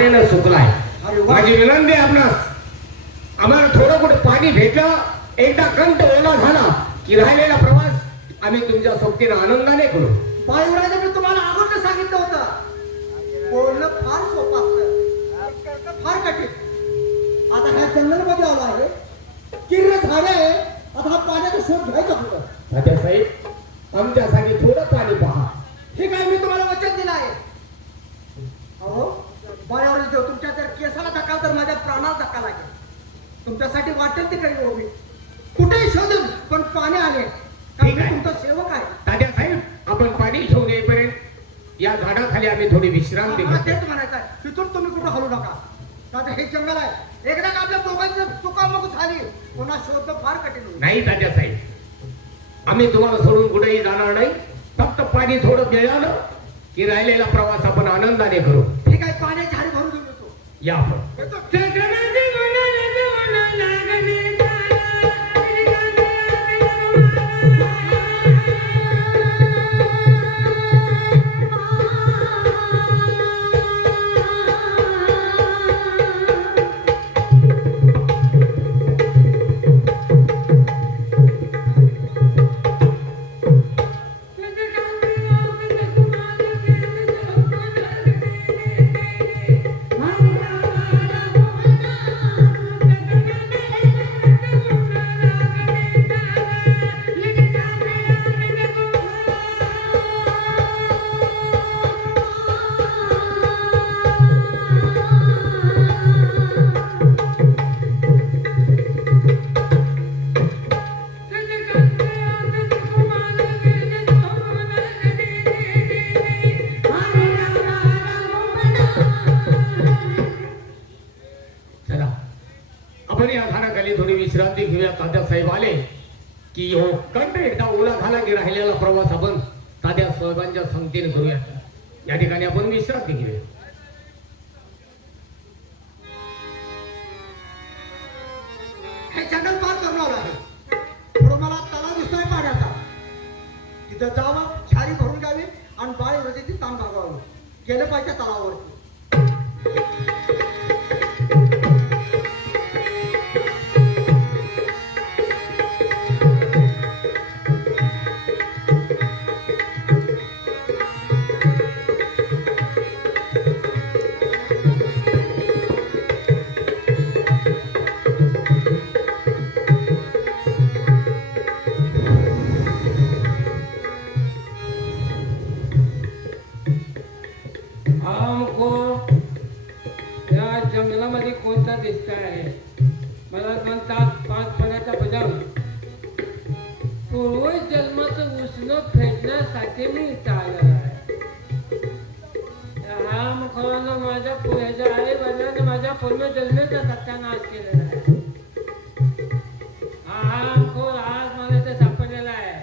पाण्यानं सुकलाय. अरे वा. माझी विनंती आहे आपणास, आम्हाला थोडं कुठे पाणी भेटलं, एकदा कंठ ओला झाला की राहिलेला प्रवास आम्ही तुमच्या सोबतीनं आनंदाने करू. बाळूराजे मी तुम्हाला अगोदर सांगितलं होतं, बोलणं फार सोपं असतं, फार कठीण. आता ह्या जंगलमध्ये आलो आहे, किर्र झाडे आहे, आता हा पाण्याचा शोध घ्यायचा कुठं? राजासाहेब, आमच्यासाठी थोडं पाणी पहा. हे काय मी तुम्हाला वचन दिलं आहे. अहो बाळूराजे, तुमच्या जर केसाला धक्का तर माझ्या प्राणाला धक्का लागेल. तुमच्यासाठी वाटेल ते करेल हो मी, कुठेही शोधून, पण पाणी आले ठीक आहे. तुमचा सेवक आहे. राजासाहेब, आपण पाणी घेऊन येईपर्यंत या झाडाखाली आम्ही थोडी विश्रांती मला घेतो. तेच म्हणायचं आहे, तिथून तुम्ही कुठं हलू नका. आता हे जंगल आहे, एकदा का आपल्या दोघांची चुकामुक झाली, पुन्हा शोधणं फार कठीण होईल. नाही राजासाहेब, आम्ही तुम्हाला सोडून कुठेही जाणार नाही. फक्त पाणी थोडं मिळालं की राहिलेला प्रवास आपण आनंदाने करू. ठीक आहे, पाण्याची हारी भरून घेऊन येतो. या आपण. येतो. चला, आपण या झाडाखाली थोडी विश्रांती घेऊया. तात्यासाहेब आले की हो कंठ एकदा ओला झाला की राहिलेला प्रवास आपण तात्या साहेबांच्या संगतीने करूया. या ठिकाणी आपण विश्रांती घेऊया. हे जंगल पार करून आलो आहे. पुढं मला तलाव दिसतोय पाण्याचा, तिथं जावं, झारी भरून घ्यावी आणि बाळूराजेची ताण भागवावी. गेलं पाहिजे तलावावरती. या जंगलामध्ये कोणता दिसत आहे? मला म्हणतात पाच पाण्याचा भजन. पूर्व जन्माचं उष्ण फेडण्यासाठी मी इथं आलेलो आहे. हा मुखानं माझ्या ह्याच्या आई वडिलांनी माझ्या पूर्व जन्मेचा सत्यानाश केलेला आहे. हा खोल आज मला इथे सापडलेला आहे.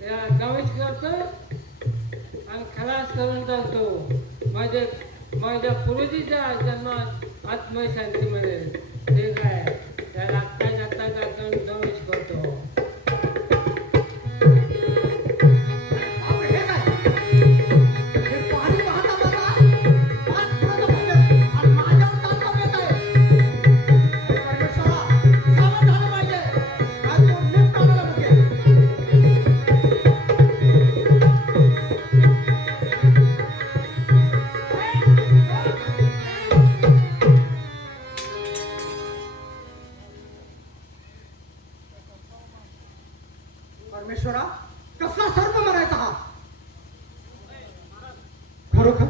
त्या गविश करतो आणि खलास करून जातो. माझ्या पूर्वजीच्या जन्मात आत्मशांती मिळेल. ते काय त्याला आत्ता गविश करतो. हे काय? हे पाणी वाहता बघा. आज पुढं बघेल आणि माझ्यावर ताण येत आहे. हे परमेश्वरा, सावध झालं पाहिजे. आज तो नीट काढायला बघेल. परमेश्वरा, कसला सर्प मारायचा हा? खरोखर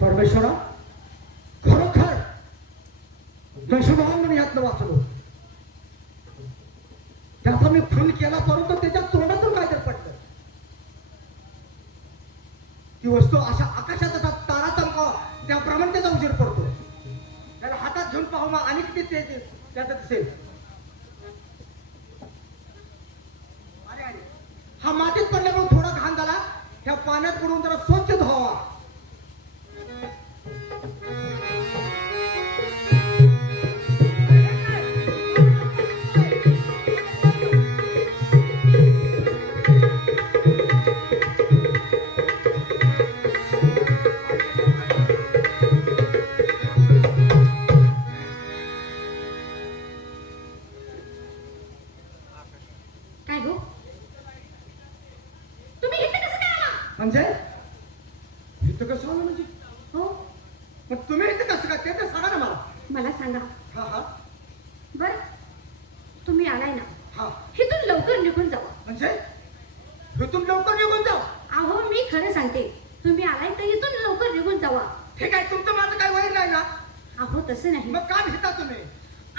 परमेश्वरा, खरोखर नशिबान म्हणून यातनं वाचलो. त्याचा मी खून केला परंतु त्याच्या तोंडातून काहीतरी पडलं. ती वस्तू अशा आकाशात असा तारा चमकावा त्याप्रमाणे त्याचा उजेड पडतो. त्याला हातात घेऊन पाहू मग आणि किती ते त्याचं दिसेल. अरे अरे हा मातीत पडल्यामुळे थोडा घाण झाला. ह्या पाण्यात पडून जरा स्वच्छ धुवावा. काय हो तुम्ही इथे कसं काय आला? म्हणजे इथं कसं आलं म्हणजे हो मग तुम्ही इथं कसं काय ते तर सांगा ना मला. मला सांगा हा हा बर तुम्ही आलाय ना हा इथून लवकर निघून जावा. म्हणजे इथून लवकर निघून जाऊ. अहो मी खरं सांगते तुम्ही आलाय तर इथून लवकर निघून जावा. ठीक आहे तुमचं माझं काय वैर नाही ना. अहो तसं नाही. मग का भिता तुम्ही.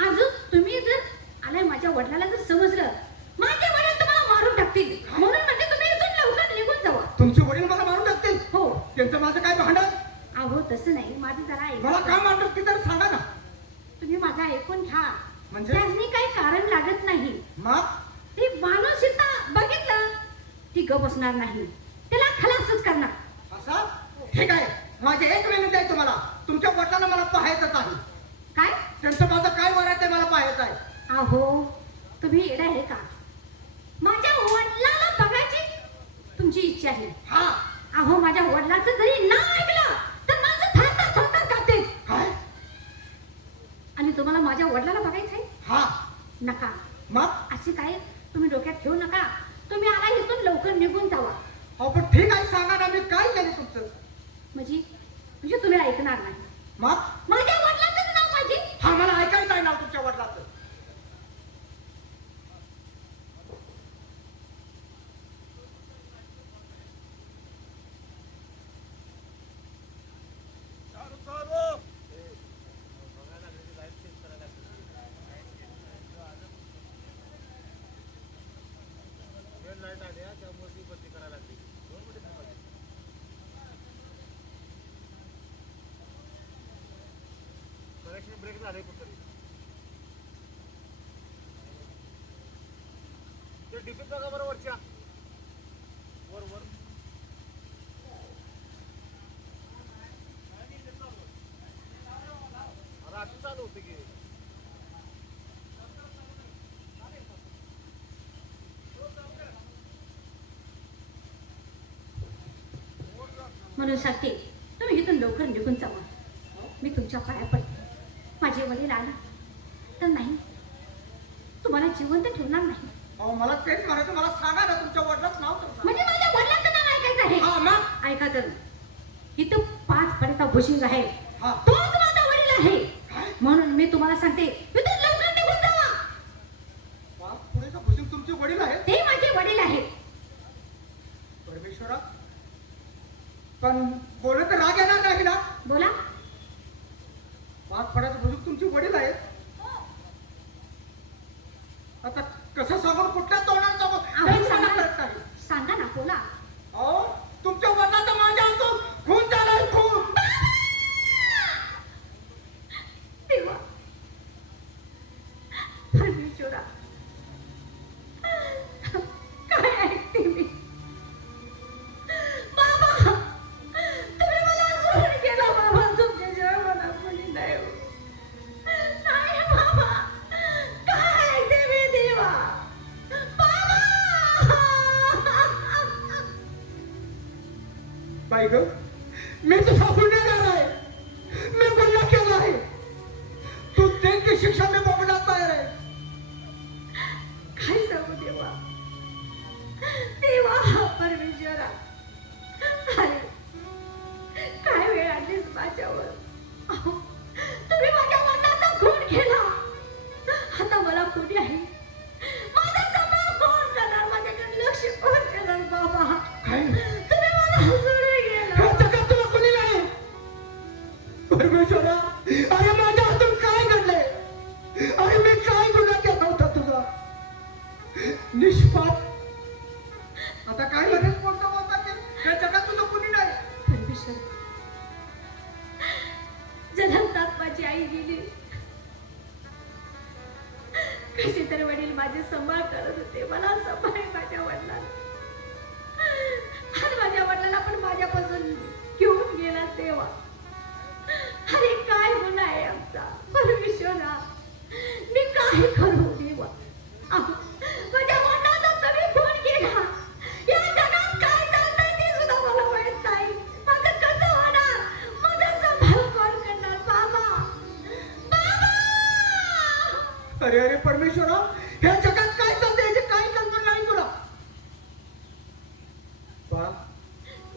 अजून तुम्ही जर आलाय माझ्या वडिलाला जर समजलं माझे वडील तुम्हाला मारून टाकतील. म्हणून म्हणजे तुम्ही इथून लवकर निघून जावा. तुमचे वडील मला मारून टाकतील. हो त्यांचं माझं काय भांडण. अहो तसं नाही माझं जरा मला ऐका. का मारतात की तर सांगा ना. तुम्ही माझं ऐकून घ्या. म्हणजे त्यानी काही कारण लागत नाही. मग ती मानसिकता बघितलं ती गप बसणार नाही. त्याला खलासच करणार. असा ठीक आहे. माझे एक विनंती आहे तुम्हाला. तुमच्या वडिलांना मला पाहायचंच आहे. काय त्यांचं माझं काय वरायचं आहे मला पाहायचं आहे. अहो तुम्ही येडे आहे का? माझ्या वडिलाला बघायची तुमची इच्छा आहे. हा अहो माझ्या वडिलाचं जरी नाव ऐकलं तर माझं थरथर थरथर कापते. काय आणि तुम्हाला माझ्या वडिलाला बघायचंय? हा नका. मग असे काय तुम्ही डोक्यात ठेवू नका. तुम्ही आला इथून लवकर निघून जावा. हो पण ठीक आहे सांगा ना मी काय केलं तुमचं. म्हणजे तुम्ही ऐकणार नाही. मग माझ्या वडिलांचं नाव पाहिजे. हा मला ऐकायचं आहे नाव तुमच्या वडिलाचं. ब्रेक झाले कुठतरी ते डिफिट बघा बरं वरच्या वर वर रात्री चालू होते की म्हणून सांगते तुम्ही इथून लवकर निघून जावा. मी तुमच्या पाया पडते. माझे वडील आला तर नाही तुम्हाला जिवंत ठेवणार नाही. अहो मला तेच म्हणायचं. मला सांगा ना तुमच्या वडिलाचं नाव तर सांगा. म्हणजे माझ्या वडिलांचं नाव ऐकायचं आहे. हा मग ऐका तर इथं 5 पर्यंत भुशिंग आहे. हा तोच माझा वडील आहे. काय म्हणून मी तुम्हाला सांगते इथून लवकर निघून जावा. वा, पुढेचं भुजंग तुमचे वडील आहेत. ते माझे वडील आहेत. परमेश्वरा पण बोलत तर राग येणार नाही ना. बोला. पाच फडाचं भुजंग तुमचे वडील आहेत. आता कसं सांगून कुठल्या तोंडात सांगून आपण तेच मला सांगा कळत नाही. सांगा ना बोला. अहो तुमच्या वडिलांचा माझ्या हातून खून झालाय खून. देवा परमेश्वरा काय ऐकते मी. बाबा तुम्ही मला सोडून गेला. बाबा तुमच्याशिवाय मला कोणी नाही हो. नाही बाबा काय ऐकते मी देवा. बाबा बाई ग मी तुझा गुन्हेगार आहे. मी गुन्हा केला आहे. तू त्यांची शिक्षा मी भोगण्यास तयार आहे. काय सांगू देवा. देवा परमेश्वरा अरे काय वेळ आलीस माझ्यावर. अहो, तुम्ही माझ्या वडिलांचा खून केला. आता मला कोणी आहे. माझा सांभाळ कोण करणार. माझ्याकडे लक्ष कोण करणार. बाबा काय तुम्ही मला सोडून गेला. ह्या जगात तुला कोणी नाही. परमेश्वरा अरे माझ्या हातून काय घडलंय.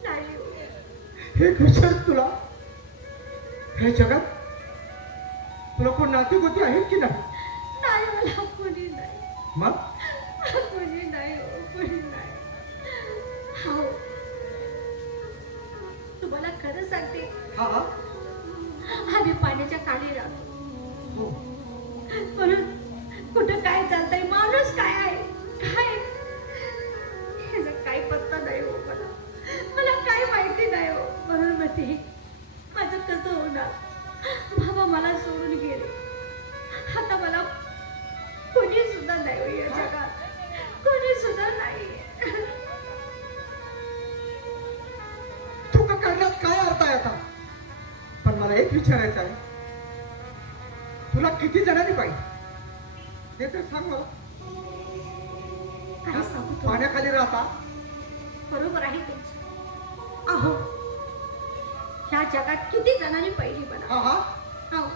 नाही हो. हे विचार तुला हे जगात तुला कोण नाती गोती आहेत की नाही? नाही मला कोणी नाही. मग कोणी नाही हो, कोणी नाही. हो, तुम्हाला खरं सांगते, हा हा आम्ही पाण्याच्या खाली राहतो. हो. म्हणून कुठं काय चालतंय, माणूस काय आहे, काय ह्याचा काही पत्ता नाही हो. मला काही माहिती नाही हो. म्हणून म्हणते माझं कसं होणार. बाबा मला सोडून गेले. आता मला कोणी सुद्धा नाही हो या जगात, कोणी सुद्धा नाही. तू का करण्यात काय अर्थ आहे आता? पण मला एक विचारायचं आहे, तुला किती जणांनी पाहिजे ते तर सांग मला. काय सांगू तुम्हाला? पाण्याखाली राहता बरोबर आहे तुमचं. अहो, ह्या जगात किती जणांनी पहिली बना. हा हा अहो,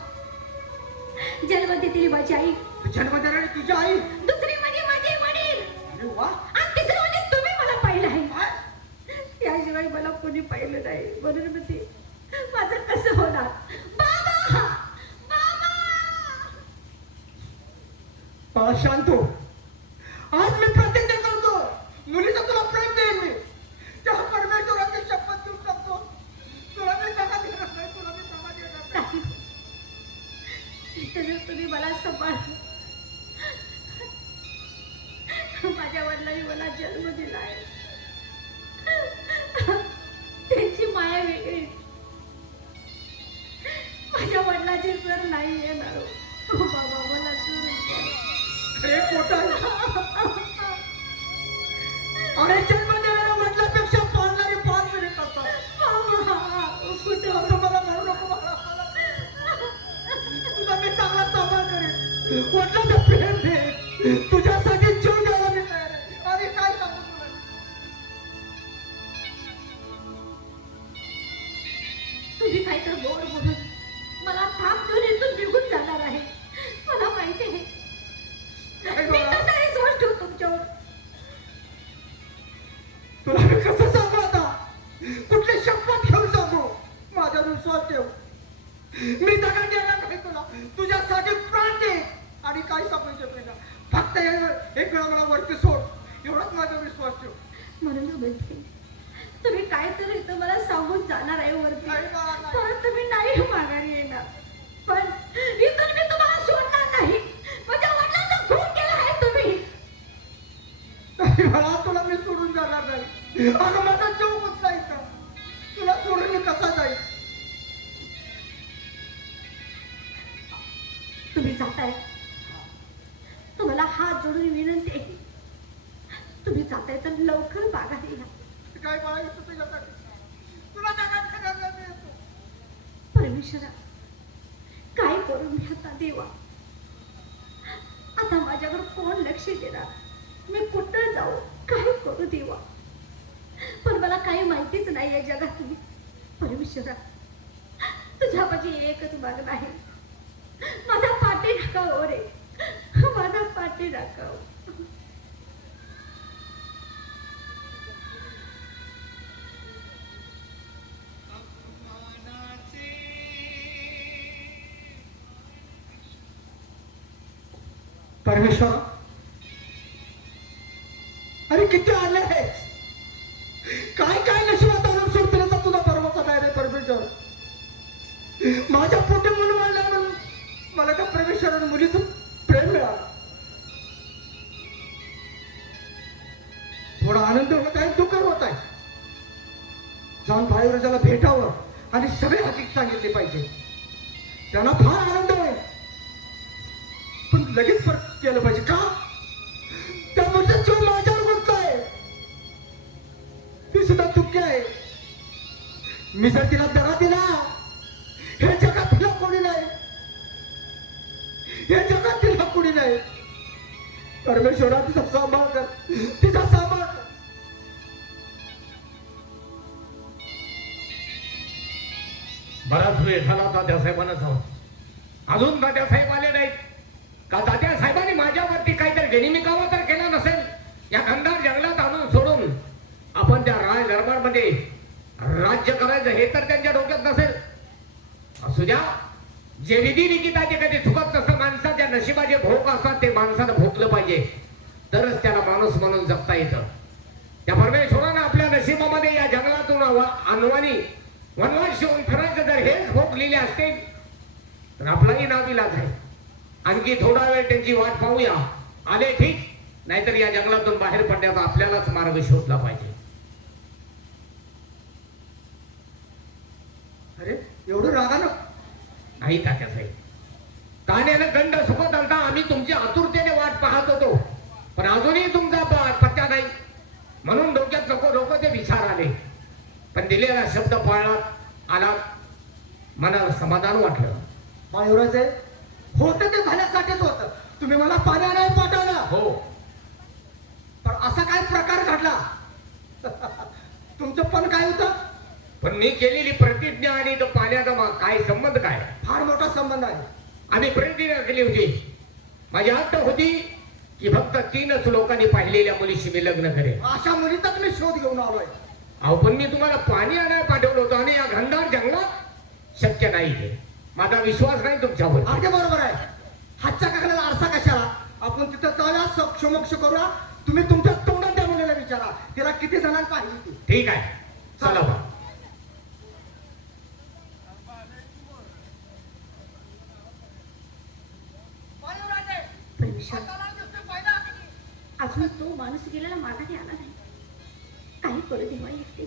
जन्म दिलेली माझी आई, जन्म देणारी तुझी आई. दुसरी म्हणजे माझे वडील, अरे वा. आणि तिसरं म्हणजे तुम्ही मला पाहिलं आहे. काय? याशिवाय मला कोणी पाहिलं नाही. म्हणून म्हणते माझं कसं होणार. बाबा, बाबा. बाळा शांत हो. आज मी प्रतिज्ञा करतो, मुलीचं तुला प्रेम देईन मी. त्या परमेश्वराची शपथ देऊन सांगतो, तुला मी जगा देणार नाही, तुला मी जगा देणार नाही. नाही. जर तुम्ही मला सांभाळलं, माझ्या वडिलांनी मला जन्म दिला आहे, त्यांची माया वेगळी. माझ्या वडिलाची सर नाही येणार हो. बाबा मला सोडून द्या. अरे पोटा, अरे जन्म देणाऱ्या म्हटल्यापेक्षा पाळणारी पाच मिनिट असतात. बाबा, कुठं असं मला म्हणू नको मला. तुझा मी चांगला सांभाळ करेन. वडिलांचं प्रेम दे, तुझ्यासाठी जीव द्यायला मी तयार आहे. आणि काय सांगू तुला? तुम्ही काय तर गोड बोलून मला थाप देऊन इथून निघून जाणार आहे. मला माहिती आहे काय मी बाळा? कसं विश्वास ठेवू तुमच्यावर. तुला मी कसं सांगू आता? कुठली शपथ घेऊन सांगू? माझ्यावर विश्वास ठेव. मी दगड देणार नाही तुला. तुझ्यासाठी प्राण दे. आणि काय सांगू शकते ना, फक्त एक वेळा मला वरती सोड, एवढाच माझा विश्वास ठेव. म्हणून म्हणते तुम्ही काय तर इथं मला सांगून जाणार आहे वरती, नाही बाळा, नाही. पण तुम्ही नाही माघारी येणार. पण इथून मी तुम्हाला सोडणार नाही. माझ्या वडिलांचा खून केला आहे तुम्ही. नाही बाळा, तुला मी सोडून जाणार नाही. अगं माझा जीव कुठला इथं, तुला सोडून मी कसा जाईल? तुम्ही जाताय, तुम्हाला हात जोडून विनंती आहे, तुम्ही जाताय तर लवकर माघारी या. काय बाळा, इथं तुझ्यासाठी तुला जगात करायला मी येतो. परमेश्वरा, काय करू मी आता देवा. आता माझ्याकडे कोण लक्ष देणार, मी कुठं जाऊ, काय करू देवा. पण मला काही माहितीच नाही या जगातली. परमेश्वरा, तुझ्या माझी एकच मागणं आहे, माझा पाठी राखाव रे, माझा पाठी राखाव. परमेश्वर, अरे किती आले आहे, काय काय नशिबात आणून सोडण्याचा तुझा भरवसा नाही रे परमेश्वर. माझ्या पोटी म्हणून मला त्या परमेश्वराने मुलीचं प्रेम मिळालं. थोडा आनंद होत आहे, दुःख होत आहे. जाऊन भाईराजाला भेटावं आणि सगळे हकीकत सांगितले पाहिजे. त्यांना फार आनंद आहे, पण लगेच परत केलं पाहिजे का? त्या मुलीचा जीव माझ्यावर गुंतलाय, ती सुद्धा दुःखी आहे. मी जर तिला दरा दिला, हे जगात तिला कोणी नाही, हे जगात तिला कोणी नाही. परमेश्वरा, तिचा सांभाळ कर, तिचा सांभाळ कर. बराच वेळ झाला तात्यासाहेबांना जाऊन, अजून तात्यासाहेब आले नाहीत. का तात्यासाहेबांनी माझ्यावरती काहीतरी गनिमिकावा तर केला नसेल. या अंधार जंगलात आणून सोडून आपण त्या राज दरबारमध्ये राज्य करायचं हे तर त्यांच्या डोक्यात नसेल. असू द्या, जे विधी लिखित आहे ते कधी चुकत नसतं. माणसाच्या नशिबाचे भोग असतात ते माणसानं भोगलं पाहिजे, तरच त्याला माणूस म्हणून जगता येतं. त्या परमेश्वरानं आपल्या नशिबामध्ये या जंगलातून अनवाणी वनवास शिवून फिरायचं जर हेच भोग लिहिले असते तर आपलाही नाविलाज आहे. आणखी थोडा वेळ त्यांची वाट पाहूया. आले ठीक, नाहीतर या जंगलातून बाहेर पडण्याचा आपल्यालाच मार्ग शोधला पाहिजे. अरे एवढं रागानं नाही तात्यासाहेब, कान्यानं गंड सुखत आलता. आम्ही तुमची आतुरतेने वाट पाहत होतो, पण अजूनही तुमचा पत्ता नाही. म्हणून डोक्यात नको ते विचार आले, पण दिलेला शब्द पाळला आला. मनाला समाधान वाटलं. युवराज आहे, होतं ते भल्यासाठीच होतं. तुम्ही मला पाणी आणायला पाठवलं, हो, पण असा काय प्रकार घडला? तुमचं पण काय होतं? पण मी केलेली प्रतिज्ञा आणि तो पाण्याचा काय संबंध काय? फार मोठा संबंध आहे. आम्ही प्रतिज्ञा केली होती, माझी अट होती की फक्त 3च लोकांनी पाहिलेल्या मुलीशी मी लग्न करेन. अशा मुलीचाच मी शोध घेऊन आलोय. अहो, पण मी तुम्हाला पाणी आणायला पाठवलं होतं आणि या घनदाट जंगलात शक्य नाही ते. माझा विश्वास नाही तुमच्यावर. अगदी बरोबर आहे. हातच्या काकल्याला आरसा कशाला? आपण तिथं जाऊया, समक्ष करूया. तुम्ही तुमच्या तोंडात त्या मुलीला विचारा, तिला किती जणांनी पाहिली ती. ठीक आहे, चला बा. परमेश्वर, अजून तो माणूस गेलेला माघारी आला नाही. काही करू देवा एकटे,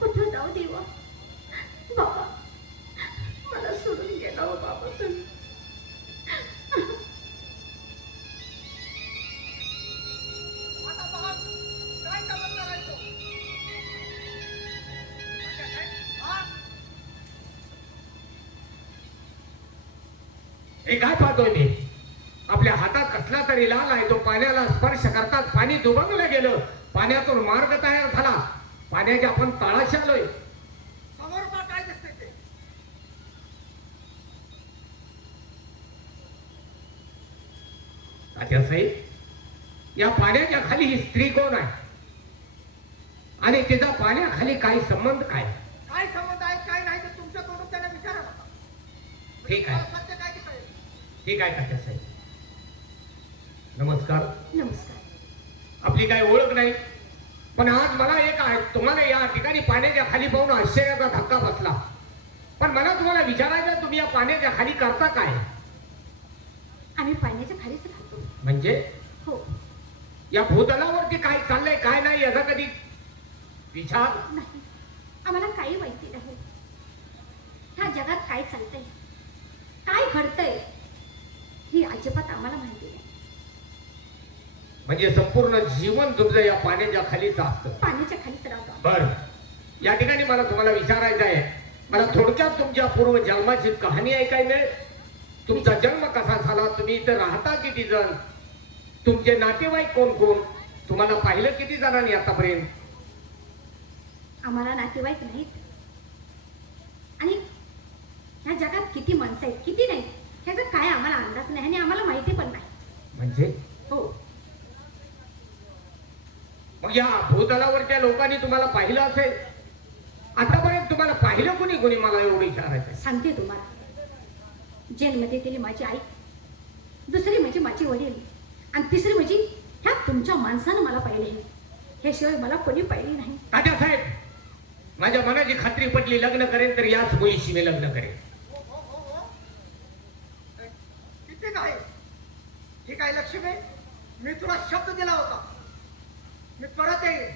कुठं जाऊ देवा. बाबा, मला सोडून गेला हो बाबा तुम्ही. हे काय पाहतोय मी? आपल्या हातात कसला तरी लाल आहे, तो पाण्याला स्पर्श करतात पाणी दुभंगलं गेलं. पाण्यातून मार्ग तयार झाला. पाण्याच्या आपण तळाशी आलोय. समोर काय दिसतंय ते? तात्यासाहेब, या पाण्याच्या खाली ही स्त्री कोण आहे आणि तिचा पाण्याखाली काय संबंध काय? काय संबंध आहे काय नाही ते तुमच्या तोंडून त्यांना विचारा. ठीक आहे, सत्य काय ते कळेल. ठीक आहे तात्यासाहेब. नमस्कार. नमस्कार. आपली काही ओळख नाही, पण आज मला एक आहे, तुम्हाला या ठिकाणी पाण्याच्या खाली पाहून आश्चर्याचा धक्का बसला. पण मला तुम्हाला विचारायचं, तुम्ही या पाण्याच्या खाली करता काय? आम्ही पाण्याच्या खालीच राहतो. म्हणजे हो. या भूतलावरती काय चाललंय काय नाही याचा कधी विचार? नाही, आम्हाला काही माहिती नाही. ह्या जगात काय चालतंय, काय घडतंय, ही अजिबात आम्हाला माहिती नाही. म्हणजे संपूर्ण जीवन तुमचं या पाण्याच्या खालीच असतं? पाण्याच्या खालीच राहतो. बर, या ठिकाणी मला तुम्हाला विचारायचं आहे, मला थोडक्यात तुमच्या पूर्व जन्माची कहाणी ऐकायला मिळेल. तुमचा जन्म कसा झाला, तुम्ही इथं राहता किती जण, तुमचे नातेवाईक कोण कोण, तुम्हाला पाहिलं किती जणांनी आतापर्यंत? आम्हाला नातेवाईक नाहीत आणि ह्या जगात किती माणसं आहेत किती नाही ह्याचा काय आम्हाला अंदाज नाही आणि आम्हाला माहिती पण नाही. म्हणजे हो. मग या भूतलावरच्या लोकांनी तुम्हाला पाहिलं असेल. आतापर्यंत तुम्हाला पाहिलं कोणी कोणी, मला एवढं विचारायचं. सांगते तुम्हाला. जेलमध्ये गेली माझी आई, दुसरी म्हणजे माझी वडील आणि तिसरी म्हणजे ह्या तुमच्या माणसानं मला पाहिले. हे शिवाय मला कोणी पाहिली नाही. तात्यासाहेब, माझ्या मनाची खात्री पटली, लग्न करेन तर याच मुलीशी मी लग्न करेन. किती काय ठीक आहे लक्ष्मी, मी तुला शब्द दिला होता, मी परत येईन.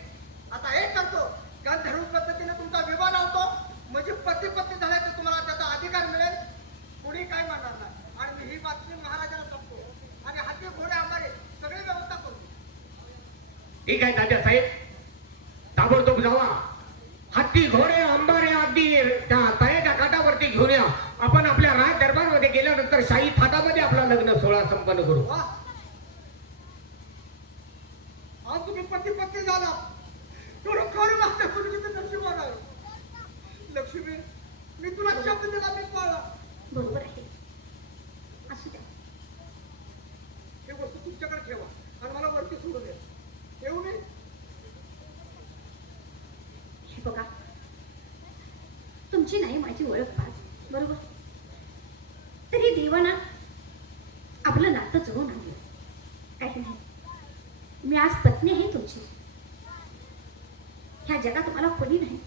आता हे करतो, गांधर्व पद्धतीने तुमचा विवाह लावतो, म्हणजे पती पत्नी झाल्याचं तुम्हाला त्याचा अधिकार मिळेल. कुणी काय म्हणणार नाही. आणि मी ही बातमी महाराजाला सांगतो आणि हाती घोडे आम्हाला सगळी व्यवस्था करतो. ठीक आहे तात्यासाहेब, ताबडतोब जावा. हत्ती घोडे अंबारे अगदी त्या तळ्याच्या काठावरती घेऊन या. आपण आपल्या राज दरबारमध्ये गेल्यानंतर शाही थाटामध्ये आपला लग्न सोहळा संपन्न करू. वा, आज तुम्ही पती पत्नी झाला, खरोखर माझ्या मुलगीचं नशीब आहे. लक्ष्मी, मी तुला शब्द दिला, मी पाळला. बरोबर आहे, असू द्या. हे वस्तू तुमच्याकडे ठेवा आणि मला वरती सोडून द्या. येऊ नये. हे बघा, तुमची नाही माझी ओळख पाच बरोबर. तरी देवाना आपलं नातं जवळ आणलं. काही नाही, मी आज पत्नी आहे तुमची. ह्या जगात मला कोणी नाही.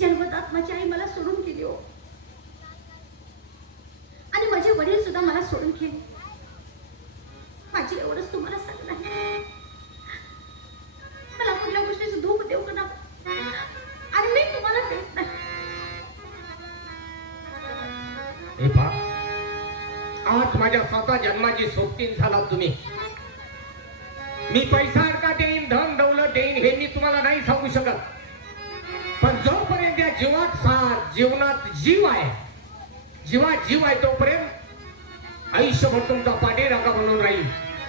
जन्मदात माझी आई मला सोडून गेली हो, आणि माझे वडील सुद्धा मला सोडून गेले. माझी एवढंच तुम्हाला सांगणं आहे. मला कुठल्या गोष्टीचं दुःख देऊ का नका, आणि मी तुम्हाला देत नाही. हे पहा, आज माझ्या स्वतः जन्माची सोबतीन झाला तुम्ही. मी पैसा अडका देईन, धन दौलत देईन हे मी तुम्हाला नाही सांगू शकत. पण जोपर्यंत या जीवनात जीव आहे, जीवात जीव आहे, तोपर्यंत आयुष्यभर तुमचा पाठीराखा म्हणून राहील.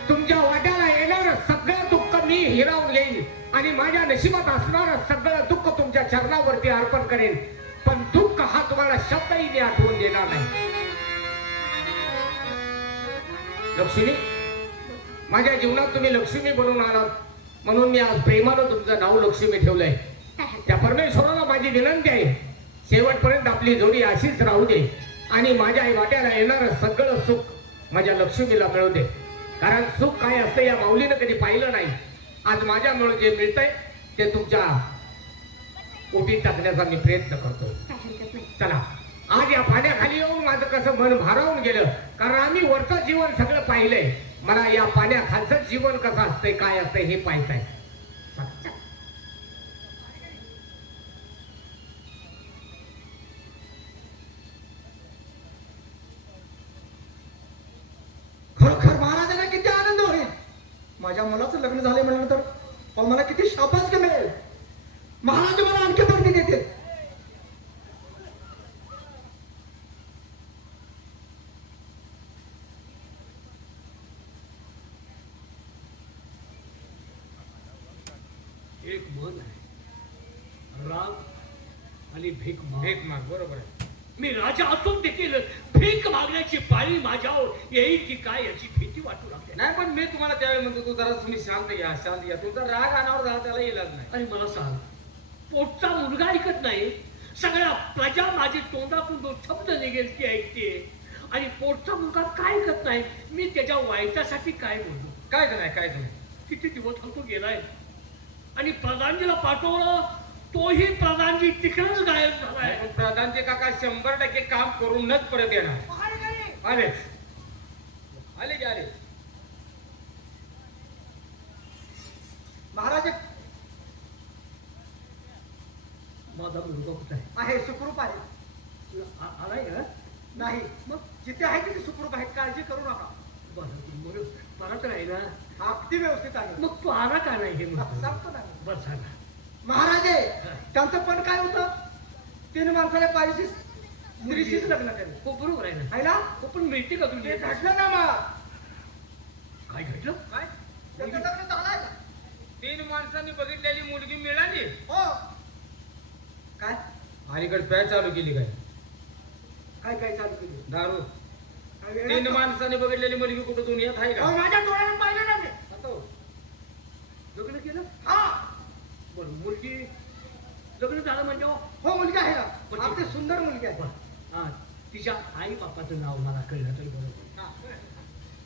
तुमच्या वाट्याला येणारं सगळं दुःख मी हिरावून घेईन, आणि माझ्या नशिबात असणारं सगळं दुःख तुमच्या चरणावरती अर्पण करेन. पण दुःख हा तुम्हाला शब्दही मी आठवून देणार नाही. लक्ष्मी, माझ्या जीवनात तुम्ही लक्ष्मी बनून आलात, म्हणून मी आज प्रेमानं तुमचं नाव लक्ष्मी ठेवलंय. त्या परमेश्वराला माझी विनंती आहे, शेवटपर्यंत आपली जोडी अशीच राहू दे, आणि माझ्या आई वाट्याला येणारं सगळं सुख माझ्या लक्ष्मीला मिळू दे. कारण सुख काय असतं या माऊलीनं कधी पाहिलं नाही. आज माझ्यामुळे जे मिळतंय ते तुमच्या ओटीत टाकण्याचा मी प्रयत्न करतोय. चला, आज या पाण्याखाली येऊन माझं कसं मन भारावून गेलं, कारण आम्ही वरचं जीवन सगळं पाहिलंय. मला या पाण्याखालचं जीवन कसं असतंय, काय असतंय हे पाहायचंय. खरोखर महाराजांना किती आनंद होईल. माझ्या मुलाचं लग्न झाले म्हटल्यानंतर पण मला किती शाबासकी मिळेल. महाराज मला आणखी भरती देतील. एक मन आहे, राग आणि भीक माग. बरोबर आहे. मी राजा असून देखील भीक मागण्याची पाळी माझ्यावर येईल की काय याची भीती वाटू लागते. नाही, पण मी तुम्हाला त्यावेळी म्हणतो तू जरा तुम्ही शांत घ्या. तुमचा राग अनावर झाला त्याला इलाज नाही. आणि मला सांग, पोटचा मुलगा ऐकत नाही, सगळ्या प्रजा माझी तोंडातून जो शब्द निघेल ती ऐकते, आणि पोटचा मुलगा काय ऐकत नाही. मी त्याच्या वाईटासाठी काय बोलतो? कायच नाही. किती दिवस होतो गेलाय, आणि प्रधानजीला पाठवलं, तोही प्रधानजी तिकडच गायब झालाय. पण प्रधानचे काका 100% काम करूनच परत येणार. आले आले की आले. महाराज माझा मुलगा कुठं आहे? आहे, सुखरूप आहे. आलाय का? नाही, मग जिथे आहे तिथे सुखरूप आहे, काळजी करू नका. बरं, मला तर आहे ना. अगदी व्यवस्थित आहे. मग तू आला का नाही हे म्हणतो. सांगतो ना. बस सांगा. महाराज त्यांचं पण काय होतं, 3 माणसाला पाहिजे स्त्रीशीच लग्न केलं. हो, बरोबर आहे ना. आहे ना. हो, पण मिळते का तुझी? ते घडलं ना मग. काय घडलं? काय त्याचं लग्न झालंय का? 3 माणसांनी बघितलेली मुलगी मिळाली. हो. काय अलीकडे प्याय चालू केली काय? काय काय चालू केली? दारू. काय वेळ 3 आहे? माणसांनी बघितलेली मुलगी कुठं दुनियात आहे अहो, का? माझ्या डोळ्यानं पाहिलं ना मी. आता लग्न केलं? हा. बरं, मुलगी लग्न झालं म्हणजे हो, मुलगी आहे ना. आपली सुंदर मुलगी आहे. हा, तिच्या आई बापाचं नाव मला कळलं तरी बरोबर. हा.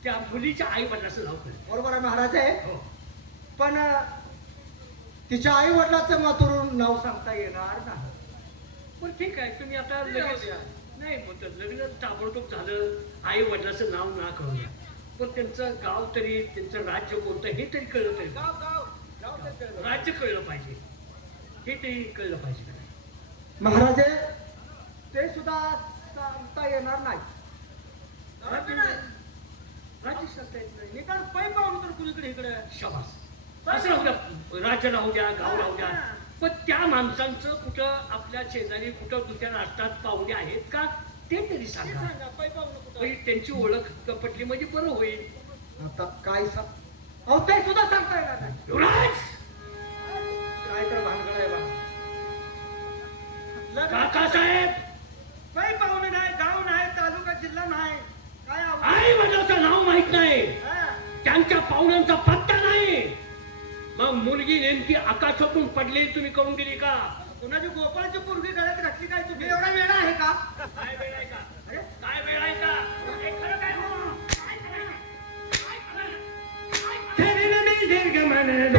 त्या मुलीच्या आई वडिलाचं नाव कळलं. बरोबर आहे महाराज आहे. हो. पण तिच्या आई वडिलाचं मातुरून नाव सांगता येणार नाही. पण ठीक आहे, तुम्ही आता लगेच नाही म्हणतो लग्न ताबडतोब झालं, आई वडिलाचं नाव ना कळलं, पण त्यांचं गाव तरी, त्यांचं राज्य कोणतं हे तरी कळलं तरी. राज्य कळलं पाहिजे, हे तरी कळलं पाहिजे. महाराज ते सुद्धा सांगता येणार नाही. राज्य सांगता येत नाही. निदान पै पाहून तर कुणीकडे इकडे. शाबास. असं राहू द्या, राज्य राहू द्या, गाव राहू द्या, पण त्या माणसांचं कुठं आपल्या शेजारी कुठं दुसऱ्या राष्ट्रात पाहुणे आहेत का ते तरी सांगा. म्हणजे त्यांची ओळख पटली म्हणजे बरं होईल. आता काय सांग, अहो ते सुद्धा सांगता येणार नाही. युवराज, काय तर भानगड आहे बा. काकासाहेब, पै पाहुणे नाही, गाव नाही, तालुका जिल्हा नाही, काय आई वडिलाचं नाव माहित नाही, त्यांच्या पाहुण्यांचा पत्ता नाही. मग मुलगी नेमकी आकाशातून पडली, तुम्ही करून दिली का? कुणाची गोपाळची पोरगी गळ्यात घातली काय तुम्ही एवढा वेळा आहे का काय वेळ आहे का काय वेळ आहे का हे खरं काय हो? काय खरं? काय खरं? काय माझ्या पोराच्या मानाने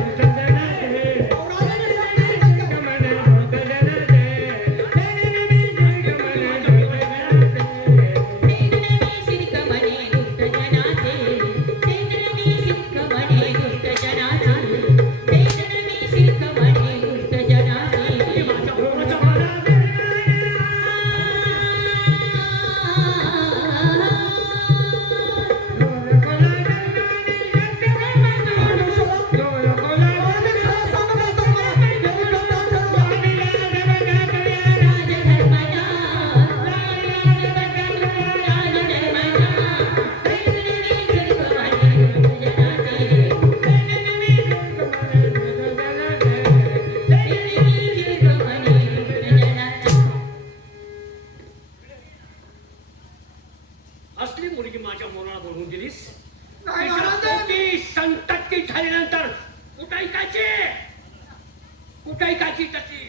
असली मुलगी माझ्या मोराला बोलवून दिलीस नाही, तिच्या महाराज. पोटी संतती झाल्यानंतर कुठाई काची त्याची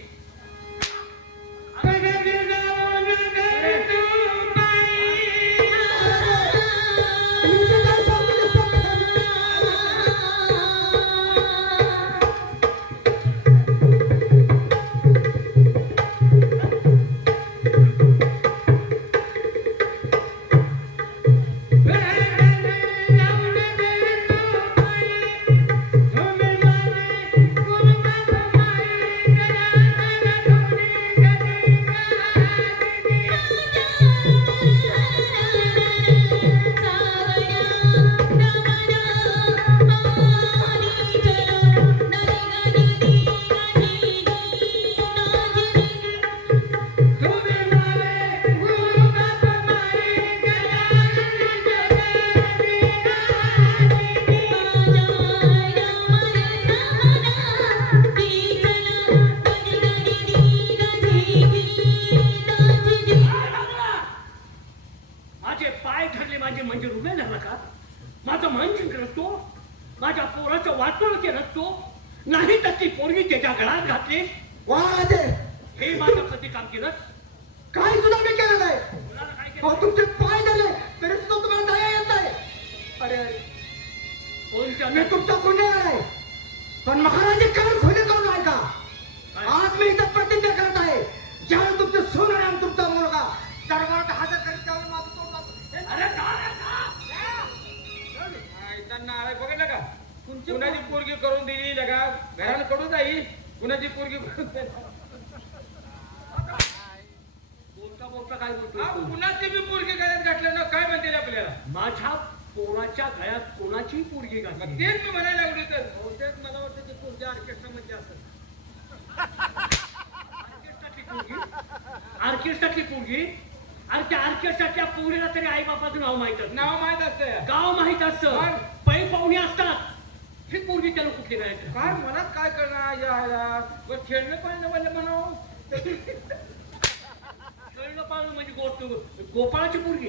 माझे पाय ठरले माझे म्हणजे रुग्ण झाला का माझं मन जिंकलं तो माझ्या पोराचं वाटोळ केलं तो नाही तर ती पोरगी त्याच्या गळ्यात घातली वा राजे हे माझं कधी काम केलं काय सुद्धा मी केलं नाही कोणाला काय अहो, केलं तुमचे पाय झाले तरी सुद्धा तुम्हाला दया येत आहे अरे कोणत्या मी तुमचा गुन्हेगार आहे पण महाराज कान खोले करून ऐका आज मी इथं प्रतिज्ञा करत आहे ज्यावेळी तुमचे सोनं आणि तुमचा मुलगा दरबारात हजर करीत त्यावेळी माझं तोंड दाबतो. अरे का रे का? त्यांना आलाय बघितलं का कुणाची पोरगी करून दिली लगा घराला कडून जाईल कुणाची पोरगी करून दिली. बोलता बोलता काय अहो, बोलतो कुणाची बी पोरगी गळ्यात घातलं ना काय म्हणतील आपल्याला माझ्या पोराच्या गळ्यात कोणाची पोरगी मग घातली तेच मी म्हणायला लागलो तर बहुतेक मला वाटतं ते पोरगी ऑर्केस्ट्रामध्ये असेल ऑर्केस्ट्रातली पोरगी अरे त्या ऑर्केस्ट्रातल्या पोरीला तरी आई बापाचं नाव माहित असतं नाव माहित असतं गाव माहित असतं पण- पै पाहुणे असतात ही पोरगी त्याला कुठली काय काय मनात काय करणार यायला बरं खेळणं पाहिजे मला म्हणावं कळलं पाहिलं म्हणजे गोपाळाची पोरगी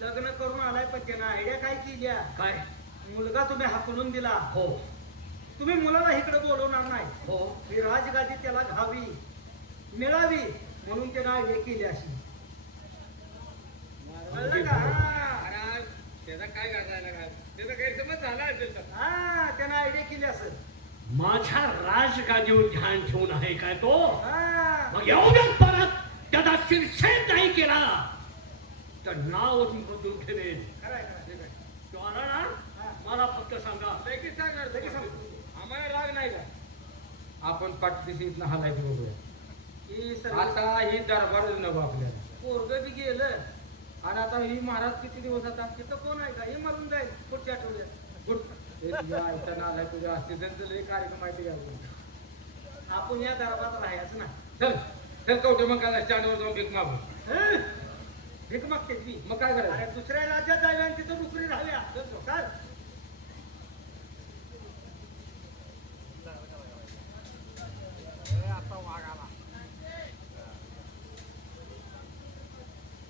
लग्न करून आलाय पण त्यानं आयडिया काय केली आहे? काय मुलगा तुम्ही हाकलून दिला हो तुम्ही मुलाला इकडे बोलवणार नाही हो ही राजगादी त्याला घावी मिळावी म्हणून त्यानं आयडिया केली अशी कळलं का? अरे, त्याचा काय करायला काय त्याचा गैरसमज झाला असेल तर हा त्यानं आयडिया केली असेल माझ्या राजगादीवर ध्यान ठेवून आहे काय तो हा मग एवढ्याच परत त्याचा शिरछेद नाही केला तर नावच बदलून ठेवेल खरंय, खरंय, ठीक आहे. तो आला ना मला फक्त सांगा लगेच सांगणार लगेच सांगतो आम्हाला राग नाही का आपण पाठदिशी इथनं हालायचं बघूया ही सर्व आता ही दरबारच नको आपल्याला पोरगं बी गेलं आणि आता ही महाराज किती दिवस आता तिथं कोण आहे का हे मरून जाईल पुढच्या आठवड्यात गुड हे तुझ्या आयता आलाय तुझ्या असते त्यांचं लई कार्यक्रम माहिती घ्या आपण या दरबारात राहायचं ना चल चल कवटे मग काय स्टँडवर जाऊन भीक मागू हं? भीक मागते ती मग काय अरे करायचं दुसऱ्या राज्यात जाऊया आणि तिथं नोकरी राहाव्या चाल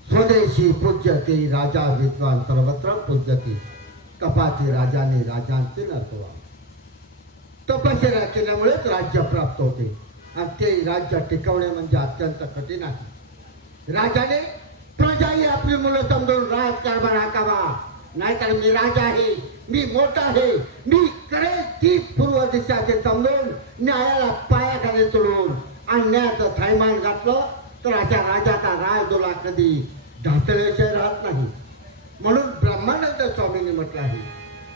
स्वदेशी पूज्यते राजा विद्वान सर्वत्र पूज्यते कपाती राजाने राजांचे नसवा तपश्चर्या केल्यामुळेच राज्य प्राप्त होते आणि ते राज्य टिकवणे म्हणजे अत्यंत कठीण आहे. राजाने प्रजाही आपली मुलं समजून राजकारभार हाकावा, नाहीतर मी राजा आहे, मी मोठा आहे, मी करेल ती पूर्व दिशा ते समजून न्यायाला पायाखाली तोडून अन्यायाचं थैमान घातलं तर अशा राजाचा राजदोला कधी ढासळल्याशिवाय राहत नाही. म्हणून ब्रह्मानंद स्वामींनी म्हटलं आहे,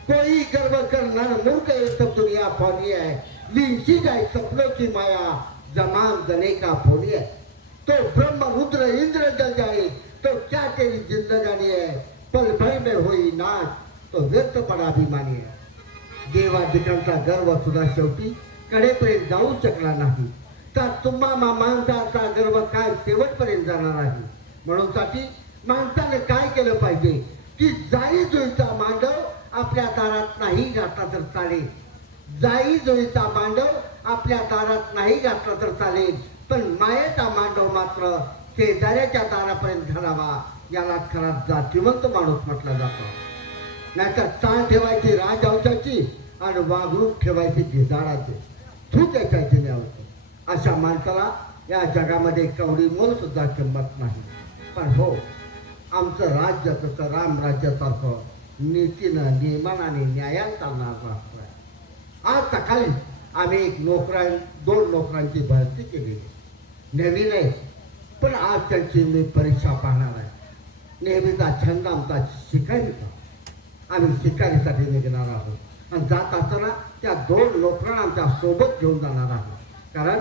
कोई गर्व करणार मूर्ख एक सब दुनिया फौनी है, विंशी जाए सपनों की माया, जमान जने का फोनी है. तो ब्रह्म रुद्र इंद्र जल जाए तो क्या तेरी जिंदगानी है, पल भर में होई नाश तो व्यर्थ पडा अभिमानी है. देवादिकांचा गर्व सुद्धा शेवटी कडेपर्यंत जाऊ शकला नाही, तर तुम्हा माणसाचा गर्व काय शेवटपर्यंत जाणार आहे. म्हणून साठी माणसाने काय केलं पाहिजे की जाई जुईचा मांडव आपल्या दारात नाही घातला तर चालेल, जाई जुईचा मांडव आपल्या दारात नाही घातला तर चालेल, पण मायेचा मांडव मात्र शेजाऱ्याच्या दारापर्यंत घालावा. याला खरा जातीवंत माणूस म्हटला जातो. नाहीतर चाल ठेवायची राजवंशाची आणि वागणूक ठेवायची गिधाडाची, थूक ऐकायची नाही. अशा माणसाला या जगामध्ये कवडी मोल सुद्धा किंमत नाही. पण हो, आमचं राज्य तसं रामराज्यासारखं नीतीनं नियमाने न्यायानं चालणार राष्ट्र आहे. आज सकाळी आम्ही दोन नोकरांची भरती केली. नवीन आहे, पण आज त्यांची मी परीक्षा पाहणार आहे. नेहमीचा छंद आमचा शिकारीचा. आम्ही शिकारीसाठी निघणार आहोत आणि जात असताना त्या 2 नोकरांना आमच्या सोबत घेऊन जाणार आहोत. कारण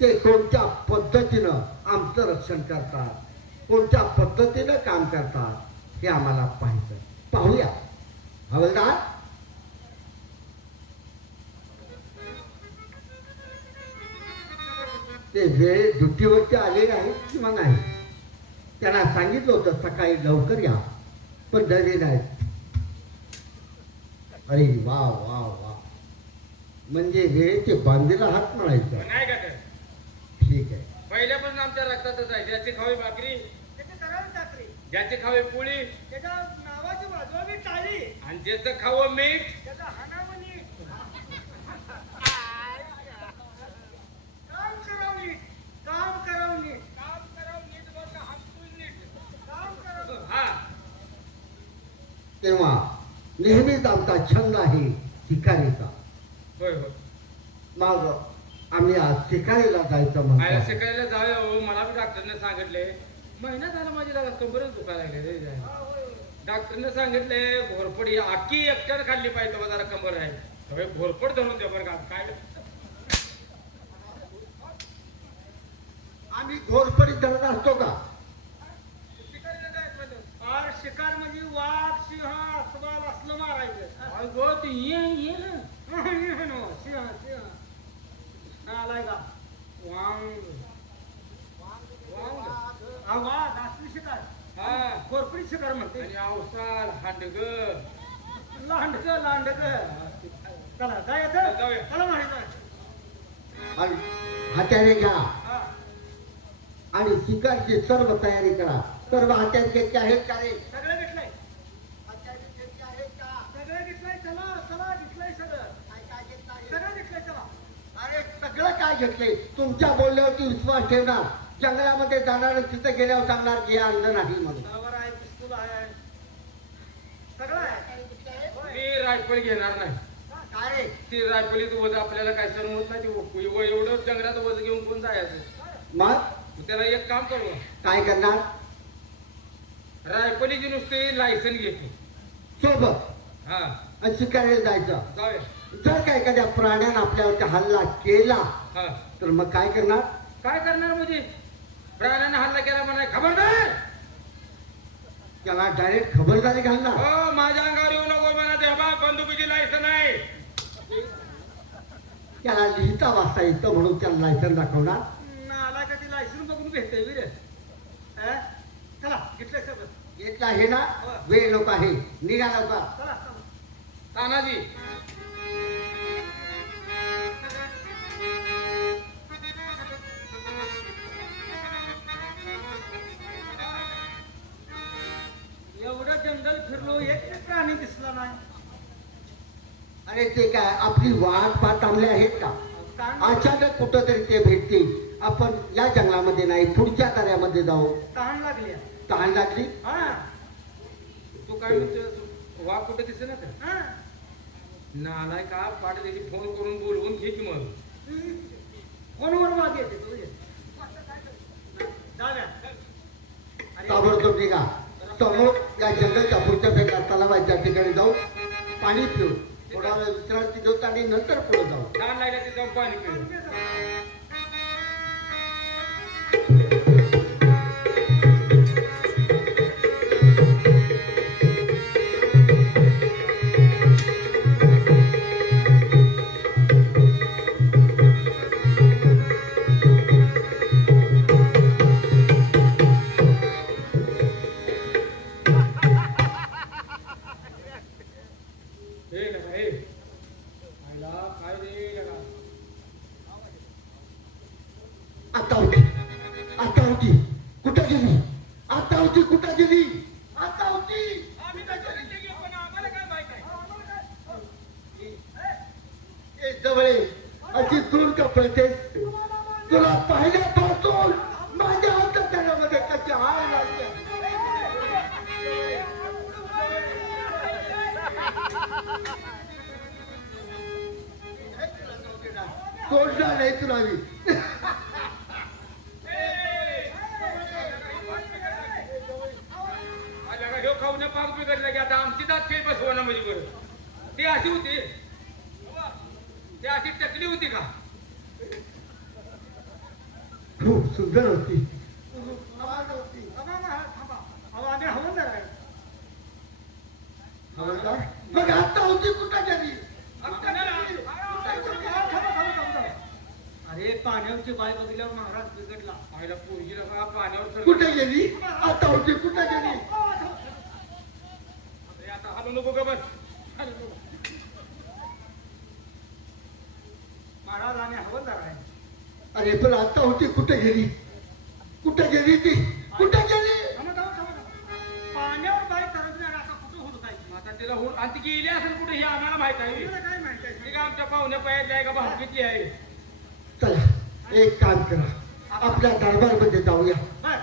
ते कोणत्या पद्धतीनं आमचं रक्षण करतात, कोणत्या पद्धतीनं काम करतात हे आम्हाला पाहायचं. पाहूया. हवलदार, ते वेळे ड्युटीवरती आले आहेत किंवा नाही. त्यांना सांगितलं होतं सकाळी लवकर या, पण घरी नाही. अरे वा वा वा, म्हणजे वेळेचे बांधील हात म्हणायचं. नाही का तर? ठीक आहे. पहिल्यापासून आमच्या रक्तातच आहे. ज्याची खावी भाकरी, त्याची करावी चाकरी, ज्याची खावी पोळी, त्याच्या नावाची वाजवावी टाळी, आणि ज्याचं खावं मीठ. त्याचा हानावणी काम करावं नीट, काम करावं नीट, काम करावं नीट, बघा हात नीट, काम करावं. हा, तेव्हा नेहमीच आमचा छंद आहे शिकारीचा. होय होय. मग आम्ही आज शिकारीला जायचं आयला म्हणतो. शिकायला जाऊया हो. मला बी डॉक्टरने सांगितले, महिना झाला माझी लागा कंबरच दुखायला लागले रे. डॉक्टरने सांगितले घोरपड ही आखी एकट्यानं खाल्ली पाहिजे तेव्हा जरा कंबर आहे. होय, घोरपड धरून द्या बरं का. काय आम्ही घोरपडी धरत असतो का? शिकारीला जायचं म्हणजे आर शिकार म्हणजे वाघ, सिंह, अस्वल असलं मारायचं. अगो ते ये ना. सिंह सिंह आलाय का वांग वाघ असली शिकार, हा, कोरपडी शिकार म्हणते. आणि अवसाल हांडग. लांडग लांडग. चला जायचं, जाऊया. चला माहिती आणि हात्याने घ्या हा. आणि शिकारची सर्व तयारी करा. सर्व हात्यात घेतले आहेत का रे? सगळं घेतलंय, हात्याने घेतले आहेत का? सगळं घेतलंय. चला चला घेतलंय सगळं, काय घेतलं आहे? सगळं घेतलंय. चला अरे सगळं काय घेतले? तुमच्या बोलण्यावरती विश्वास ठेवणार. जंगलामध्ये जाणार, तिथे गेल्यावर सांगणार की हे आणलं नाही म्हणून. तलवार आहे, पिस्तूल आहे, सगळं आहे. मी रायफल घेणार नाही. काय रे? ती रायफलीच वज आपल्याला काय सण होत नाही. एवढं जंगलात वज घेऊन कोण जायचं? मग त्याला एक काम करू, काय करणार? रायफलीची नुसती लायसन घेतो. सोबत हा, आणि शिकारीला जायचं. जाऊया. जर का एखाद्या प्राण्यानं आपल्यावरती हल्ला केला हा, तर मग काय करणार? काय करणार म्हणजे? प्राण्याने हल्ला केला म्हणाय खबरदार. त्याला डायरेक्ट खबरदारी घालणार. हो, माझ्या अंगावर येऊ नको म्हणा. ते बा बंदुकीची लायसन आहे. त्याला लिहिता वाचता येतं म्हणून त्याला लायसन दाखवणार. आला का ती लायसन बघून भेटते विरे. चला घेतलंय सगळं. घेतला आहे ना? वेळ लोक आहे, निघा लवकर. चला चला. तानाजी, एवढं जंगल फिरलो, एक प्राणी दिसला नाही. अरे ते काय आपली वाट पात थांबले आहेत का? काय अचानक कुठं तरी ते भेटतील. आपण या जंगलामध्ये नाही पुढच्या दऱ्यामध्ये जाऊ. तहान लागली तहान लागली. हा तू काय म्हणतो वाघ कुठे दिसे ना तर हा नालाय का पाठ त्याची फोन करून बोलवून घे की मग. फोनवर वाद येते तुझे जाऊया ताबडतोब निघा. समोर या जंगलच्या पुढच्या साईडला तलावाच्या ठिकाणी जाऊ, पाणी पिऊ, थोडा वेळ विश्रांती घेऊ आणि नंतर पुढे जाऊ. छान लागलं ते जाऊन पाणी पिऊ. हे नका हे आईला काय रे नका. आता होती, आता होती कुठं गेली, आता होती कुठं गेली, आता होती कुठं गेली. ए जवळे अशी दूर का पळतेस, तुला पाहिल्यापासून माझ्या अंतःकरणामध्ये कशी आग लागते. सोडणार नाही तुला मी. ह्यो खाऊन पाक बिघडला की आता आमची दात खेळ बसवणं म्हणजे बरं. ती अशी होती, ती अशी टकली होती का? खूप सुंदर होती. आम्ही हवलदार आहे हवलदार? मग आता होती कुठं गेली. अरे पाण्यावरची बाय बघितल्यावर महाराज बिघडला आईला पोरगीला का पाण्यावर तर कुठे गेली, आता होती कुठं गेली. अरे आता हालू नको का बस. महाराज आणि हवलदार आहे अरे पण आता होती कुठे गेली, कुठे गेली ती, कुठे गेली. पाण्यावर बाय तरंगणार आता कुठं हुडकायची आता तिला होऊन आणि ती गेली असेल कुठे हे आम्हाला माहित आहे. तुला काय माहिती आहे ती का आमच्या पाहुण्या पायातली आहे का भावकीतली आहे. चला एक काम करा, आपल्या दरबारमध्ये जाऊया बर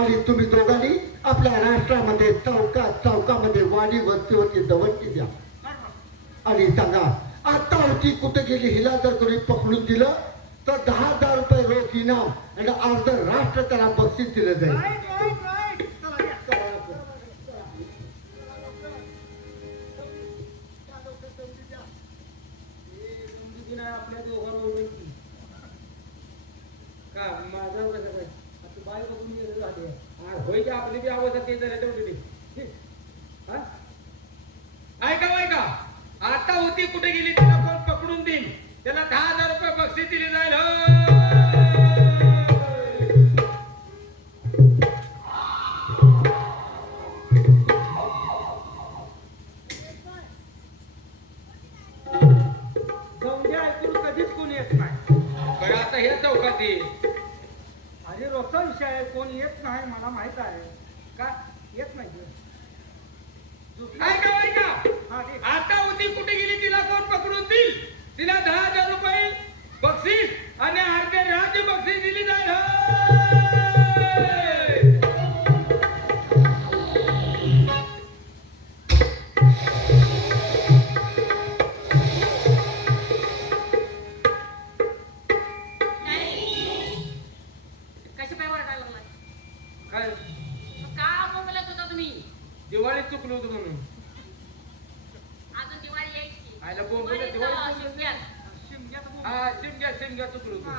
आणि तुम्ही दोघांनी आपल्या राष्ट्रामध्ये चौकामध्ये वाडी वस्तीवरती दवंडी द्या आणि सांगा आता होती कुठे गेली. हिला जर कोणी पकडून दिलं तर 10,000 रुपये रोख इनाम आणि अर्ध राष्ट्र त्याला बक्षीस दिलं जाईल. राईट राईट राईट चला या आपल्या दोघांवर का माझं कसं काय आता बाय बघून गेलं झाले. होय की आपली बी अवस्था ते झाल्या तेवढी. हा ऐका आता होती कुठे गेली तिला कोण पकडून देईन त्याला 10,000 रुपये बक्षीस दिले जाईल. हो. गौंड्या ऐकून कधीच कोणी येत नाही. बरं आता हे चौकात ये. अरे रोजचा विषय आहे, कोण येत नाही मला माहित आहे. का येत नाही ऐका हा ठीक. आता होती कुठे गेली तिला कोण पकडून देईल. तिला 10,000 रुपये बक्षीस आणि अर्धे राज्य बक्षीस दिली जाईल. हो. कशी पाय वरडायला लागलाय? काय मग का बोंबलत होता तुम्ही? दिवाळीत चुकलो होतो म्हणून. अजून दिवाळी यायची. आयला बोंबलं दिवाळीत दिवाळीत शिमग्यात. शिमग्यात बोल. हा शिमग्या चुकलो होतो.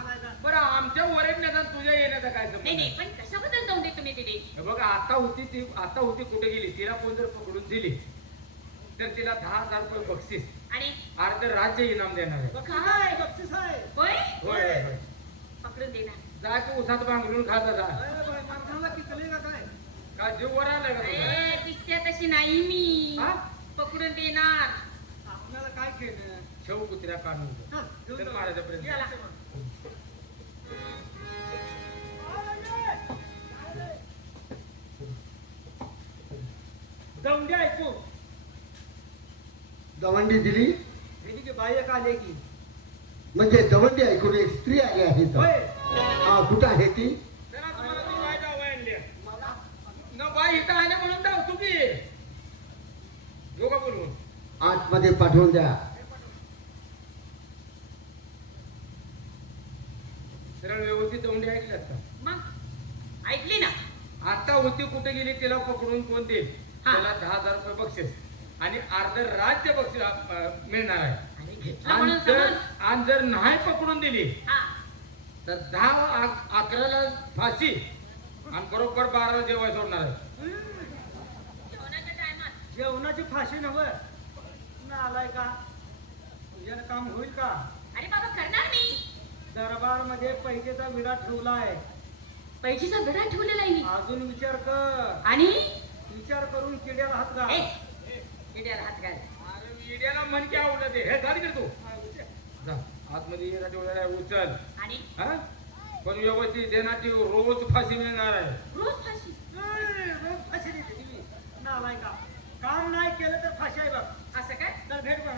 बरं आमच्या वरेण्याचा तुझ्या येण्याचा काय नाही संबंध? नाही पण कशाबद्दल जाऊन दे तुम्ही तिथे? हे बघ आता होती कुठे गेली तिला कोण जर पकडून दिली तर तिला 10,000 रुपये बक्षीस आणि अर्ध राज्य इनाम देणार आहे. काय बक्षीस आहे होय होय. पकडून देणार. जा की उसात भांगरून खाता जा. अरे बाई, माणसाला कितले का काय का जीव वर आलाय का तुझा? ए पिस्त्या तशी नाही मी. हा? पकडून देणार. आपल्याला काय केलं शेव कुत्र्या काढून चल, घेऊन चल जाऊ. महाराजापर्यंत. चला. जाऊन द्या ऐकू दवंडी दिली. की बाई एक आले की म्हणजे दवंडी ऐकून एक स्त्री आली आहे इथं. होय कुठं आहे ती? जरा तुम्हाला ती बाई जावं आणली. न बाई इथं आले म्हणून धावतो की येऊ का बोलवून? आतमध्ये पाठवून द्या. सरळ व्यवस्थित दौंडी ऐकल्यात का? मग ऐकली ना. आता होती कुठे गेली तिला पकडून कोण देईल? हा. त्याला 10,000 रुपये बक्षीस आणि अर्ध राज्य बक्षीस मिळणार आहे. आणि घेतलं आणि म्हणून जर समज. आणि जर नाही पकडून दिली हा. तर 10-11ला फाशी आणि बरोबर 12ला जेवाय सोडणार आहे. जेवणाच्या टायमात. जेवणाची फाशी नव्हे ना आलाय का तुझ्यानं काम होईल का? अरे बाबा करणार मी. दरबार मध्ये पैसेचा विडा ठेवलाय. पैशाचा विडा ठेवलेला आहे मी. अजून विचार कर. आणि विचार करून किड्याला हात घाल. ए, किड्याला हात घाल. अरे इड्याला मन की आवडलं ते हे गाडी करतो जा आतमध्ये ये राजा उचल आणि हा पण व्यवस्थित देण्याची रोज फाशी मिळणार आहे. रोज फाशी. रोज फाशी देते तुम्ही. नालाय का काम नाही केलं तर फाशी आहे बघ. असं काय? तर भेट बघ.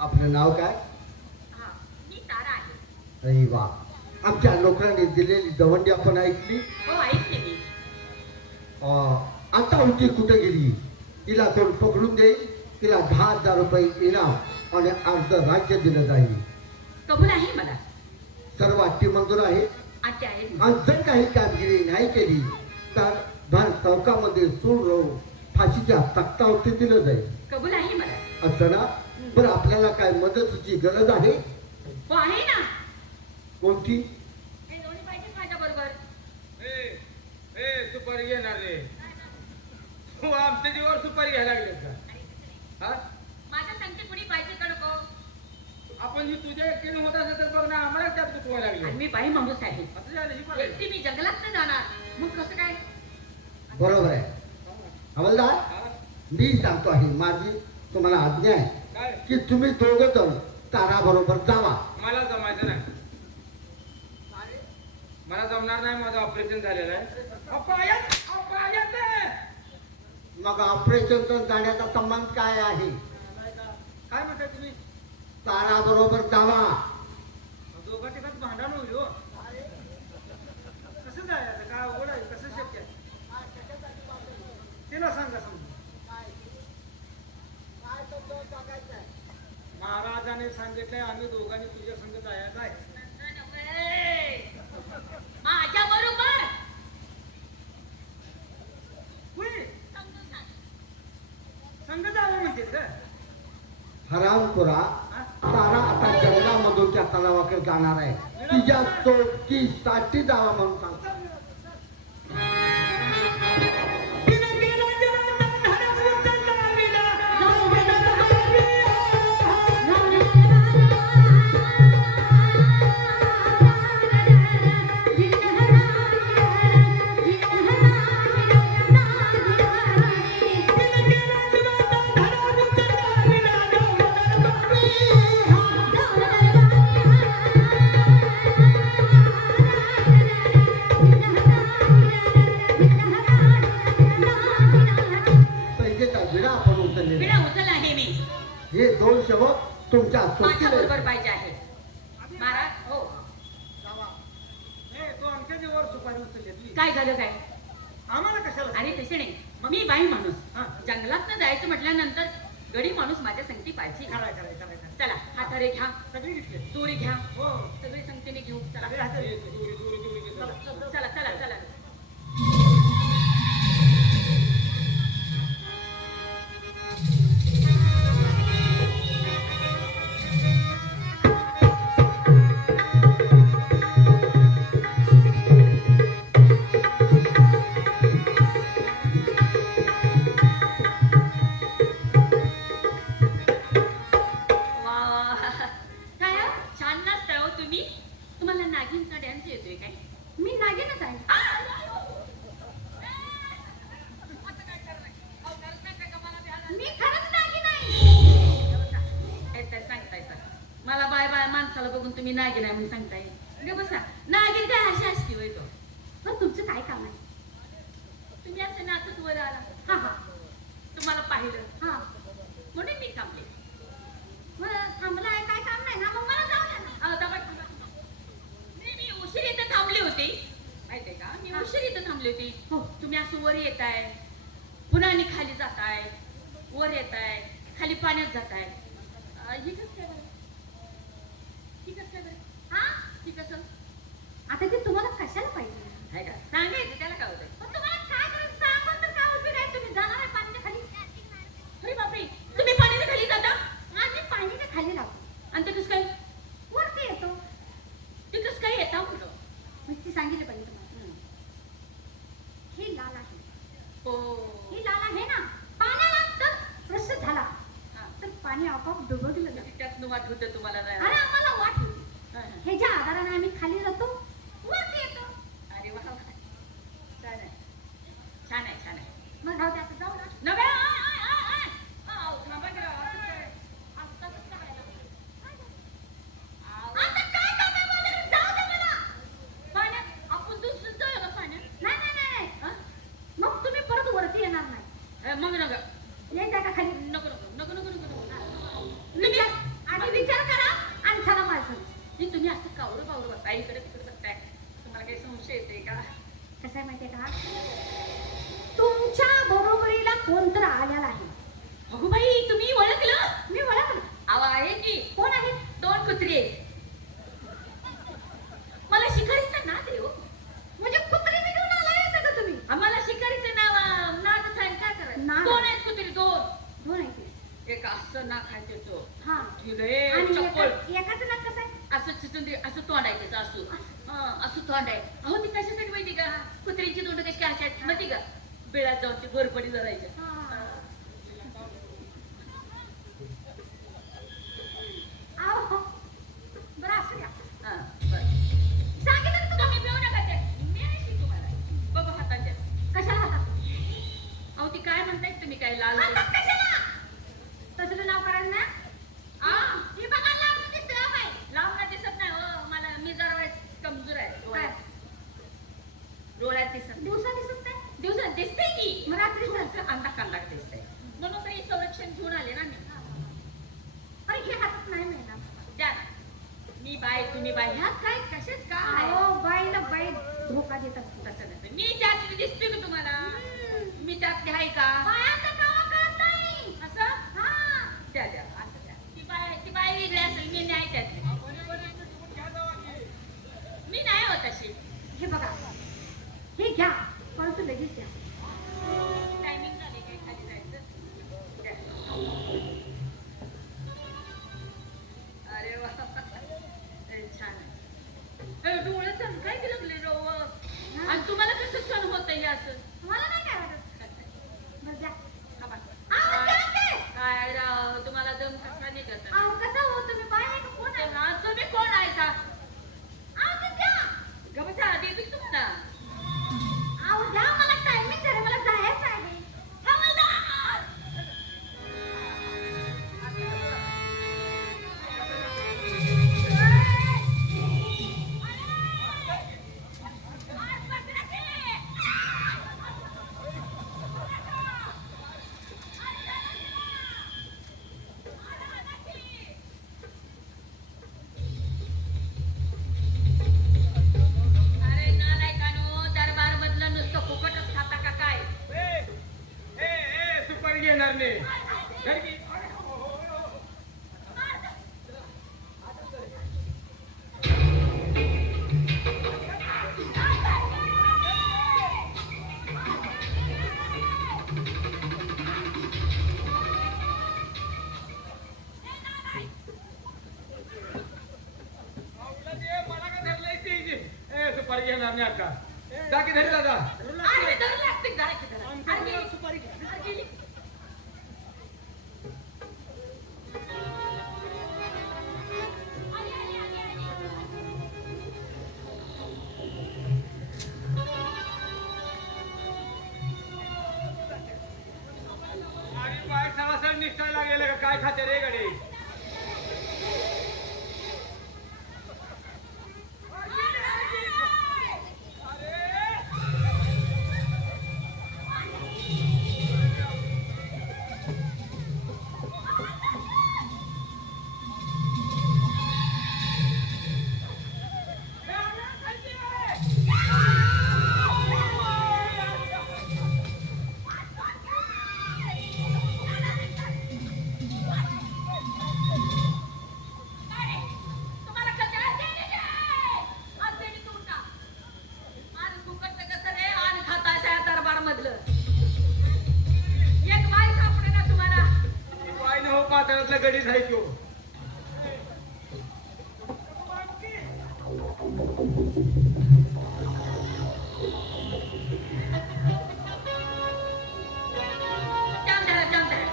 आपलं नाव काय? हा, मी तारा आहे. अरे वा, आमच्या नोकरांनी दिलेली दवंडी आपण ऐकली. हो ऐकते मी. आता होती कुठे गेली? तिला कोण पकडून देईल? तिला 10,000 रुपये इनाम आणि अर्ध राज्य दिलं जाईल. कबूल आहे मला. सर्व अटी मंजूर आहे. आत्या आहेत. आणि जर काही कामगिरी नाही केली तर भर चौकामध्ये सूड राहून फाशीच्या तख्तावरती दिलं जाईल. कबूल आहे मला. असं ना? बरं, आपल्याला काय मदतीची गरज आहे? हो आहे ना. कोणती? हे दोन्ही पाहिजे माझ्या बरोबर. सुपारी घेणार रे तू आमच्या जीवावर सुपारी घ्यायला लागले का? हा माझ्या संगती कुणी पाहिजे का नको? आपण ही तुझ्या एकटीने होत असेल तर बघ ना आम्हाला त्यात गुतवायला आणि लागले. मी बाई माणूस आहे. आता झालं ही पाहिजे. एकटी मी जंगलात नाही जाणार. मग कसं काय? बरोबर आहे. हवालदार, हा? मी सांगतो आहे, माझी तुम्हाला आज्ञा आहे काय की तुम्ही दोघं जण ताराबरोबर जावा. मला जमायचं नाही. मला जमणार नाही. माझं ऑपरेशन झालेलं आहे. अपयात अपयात आहे. मग ऑपरेशनचा जाण्याचा संबंध काय आहे? नालाय का? काय म्हणताय तुम्ही? ताराबरोबर जावा. दोघा ठिकाणी भांडण होईल हो. कसं जायचं? काय अवघड आहे? कसं शक्य आहे? तिला सांगा समजा. महाराजाने सांगितलंय आम्ही दोघांनी तुझ्या संग जायचं आहे. माझ्या बरोबर. होय? संग जावं म्हणते का? हरामपुरा, तारा आता जंगलामधून त्या तलावाकडे जाणार आहे. तिच्या चौकीसाठी जावा म्हणून सांगतो. पैसेचा विडा आपण उचललेला विडा आहे. उचल आहे मी. हे 2 शब्द तुमच्या माझ्या सोबतीला बरोबर आहेत. पाहिजे आहे. महाराज हो. नाही, तो आमच्या जीवावर सुपारी उचलली. काय झालं काय? आम्हाला कशाला? अरे तसे नाही. मी बाई माणूस. हा. जंगलात जायचं म्हटल्यानंतर गडी माणूस माझ्या संगती पाहिजे. कराय कराय कराय कराय. चला हातारे घ्या. सगळी घेतली. दोरी घ्या. हो. सगळी संगतीने घेऊ. चला सगळे हातात. चला चला चला. वा वा. काय हो? छान नाचताय हो तुम्ही. तुम्हाला नागिनचा डान्स येतोय काय? मी नागिनच आहे. मी खरंच नागिन आहे. सांगताय सर. मला बाय बाय माणसाला बघून तुम्ही नागिन आहे म्हणून सांगताय. गे बसा. नागिन काय अशी असते होय तो. पण तुमचं काय काम आहे? तुम्ही असं नाचत वर आला. हा हा. पाहिलं हा म्हणून मी थांबले. मग थांबलाय काय काम नाही ना, मग मला जाऊ द्या ना. मी उशीर इथं थांबली होती माहितीये का, मी उशीर इथं थांबली होती. तुम्ही असं वर येताय पुन्हा आणि खाली जाताय, वर येताय खाली पाण्यात जाताय. ही कसं काय बरं, ही कसं काय बरं, हा ही कसं. आता ते तुम्हाला कशाला पाहिजे आहे का, सांगायचं त्याला काय होतंय. पण तुम्हाला काय करायचं सांगून तर काय उपयोग आहे, तुम्ही जाणार आहे पाण्याच्या खाली. अरे बापरे, तुम्ही पाण्याच्या खाली जाता. आम्ही पाण्याच्या खाली लागतो आणि ते कसं काय वरती येतो. ते कसं काय येतं कुठं, मग ती सांगितली पाहिजे तुम्हाला. ही लाल आहे, हो ही लाल आहे ना, पाण्याला तर प्रश्न झाला तर पाणी आपोआप डुबवलं जातं. त्यातनं वाट होतं तुम्हाला. अरे आम्हाला वाट होती, ह्याच्या आधाराने आम्ही खाली जातो वरती येतो. अरे वा, छान आहे छान आहे छान आहे. मग जाऊ द्या, जाऊ ना नव्हे. मग तुम्ही परत वरती येणार नाही. मग नका येत का खाली. नको नको नको नको नको. आधी विचार करा आणि चला माझं. तुम्ही असं कावरं कावरं बघताय, इकडे तिकडे बघताय, तुम्हाला काही संशय येते का. कसं आहे माहितीये का, तुमच्या बरोबरीला कोण तर आलेला आहे. अगो बाई, तुम्ही ओळखलं. मी ओळखलं. अहो आहे की. कोण आहे. 2 कुत्री. मला शिकारीचं नाद आहे हो. म्हणजे कुत्री घेऊन आलाय का तुम्ही. आम्हाला शिकारीचं नाद सांग काय करायचं. 2 आहेत कुत्री, 2 आहेत. एक असं नाक आहे त्याचं, हा एकाचं नाक कसं आहे, असं चिचून असं तोंड आहे त्याचं, असं तोंड आहे. अहो ती कशासाठी माहिती का, कुत्र्यांची तोंड कशी काय अशा माहिती का, बिळात जाऊन ती घोरपडी धरायच्या. बरं असं घ्या. सांगितलं तुम्ही पिऊ नका ते. मी नाही की तुम्हाला बघू हाताच्या कशाला हातात. अहो ती काय म्हणताय तुम्ही, काय लाल कशाला तसलं नाव करायचं ना. हे बघा लावून दिसत ना बाई. लावून दिसत नाही हो मला, मी जरा कमजोर आहे. डोळ्यात दिसत, दिवसा दिसत नाही. दिवसात दिसते की, मग रात्री अंधा कांदा दिसतंय म्हणून तरी संरक्षण घेऊन आले ना मी. अरे हे हातात नाही मिळणार, द्या ना. मी बाई तुम्ही बाई, ह्यात काय कशाच काय. बाईला बाई धोका देत असतो. तसं नसतं. मी त्यातली दिसते का तुम्हाला, मी त्यातली आहे का. बायाचं नाव कळत नाही असं. हा द्या द्या असं द्या. ती बाई वेगळी असेल, मी नाही त्यातली. मी नाही होत अशी. हे बघा हे घ्या, परंतु लगेच द्या. टायमिंग झाले काय खाली जायचं. अरे वा छान आहे. डोळे काय की लागले रोव, आणि तुम्हाला कसं सण होत हे असं. मला नाही काय वाटत. काय राव तुम्हाला दम कसा नाही करत. कसं हो तुम्ही बाय आहे का कोण आहे. हा तुम्ही कोण आहे का. गमचा देते तुम्हाला. द्या मला टायमिंग झालं, मला जायचं आहे. सुपारी घेणार नाही आता. जा की धरी दादा. आणि बाय सवासर निष्ठायला गेलं का काय खाते रे गडे. साताऱ्यातला गडीच आहे तो. जाम धरा, जाम धरा.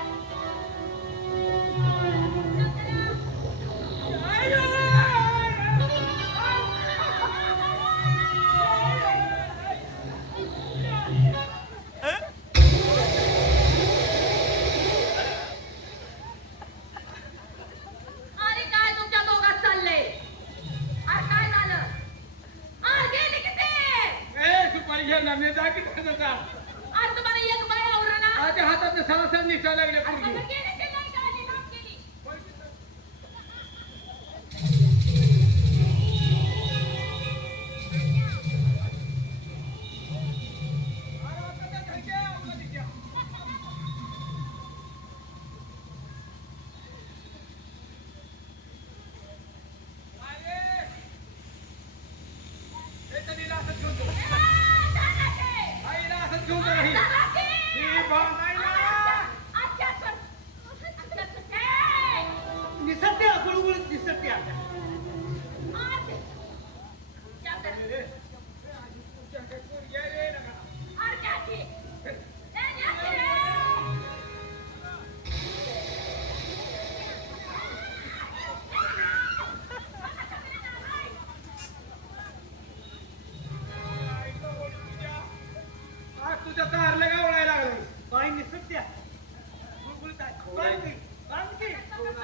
अरे काय तुमच्या दोघात चाललंय? अरे काय झालं? अरे गेले की ते? ए सुपारी घेणार नाही जा की तसं जा. अरे तुम्हाला एक बाय आवरं ना? आता हातात सरासर निघायला लागले अरे पोरगी. कसं गेले ते नाही का? लांब गेली. निसटते गुळगुळीत निसटते आता. तुझ्या कारला गावळायला लागला. बाई निसटत्या गुळगुळीत आहे. बांधकी, बांधकी. आता मग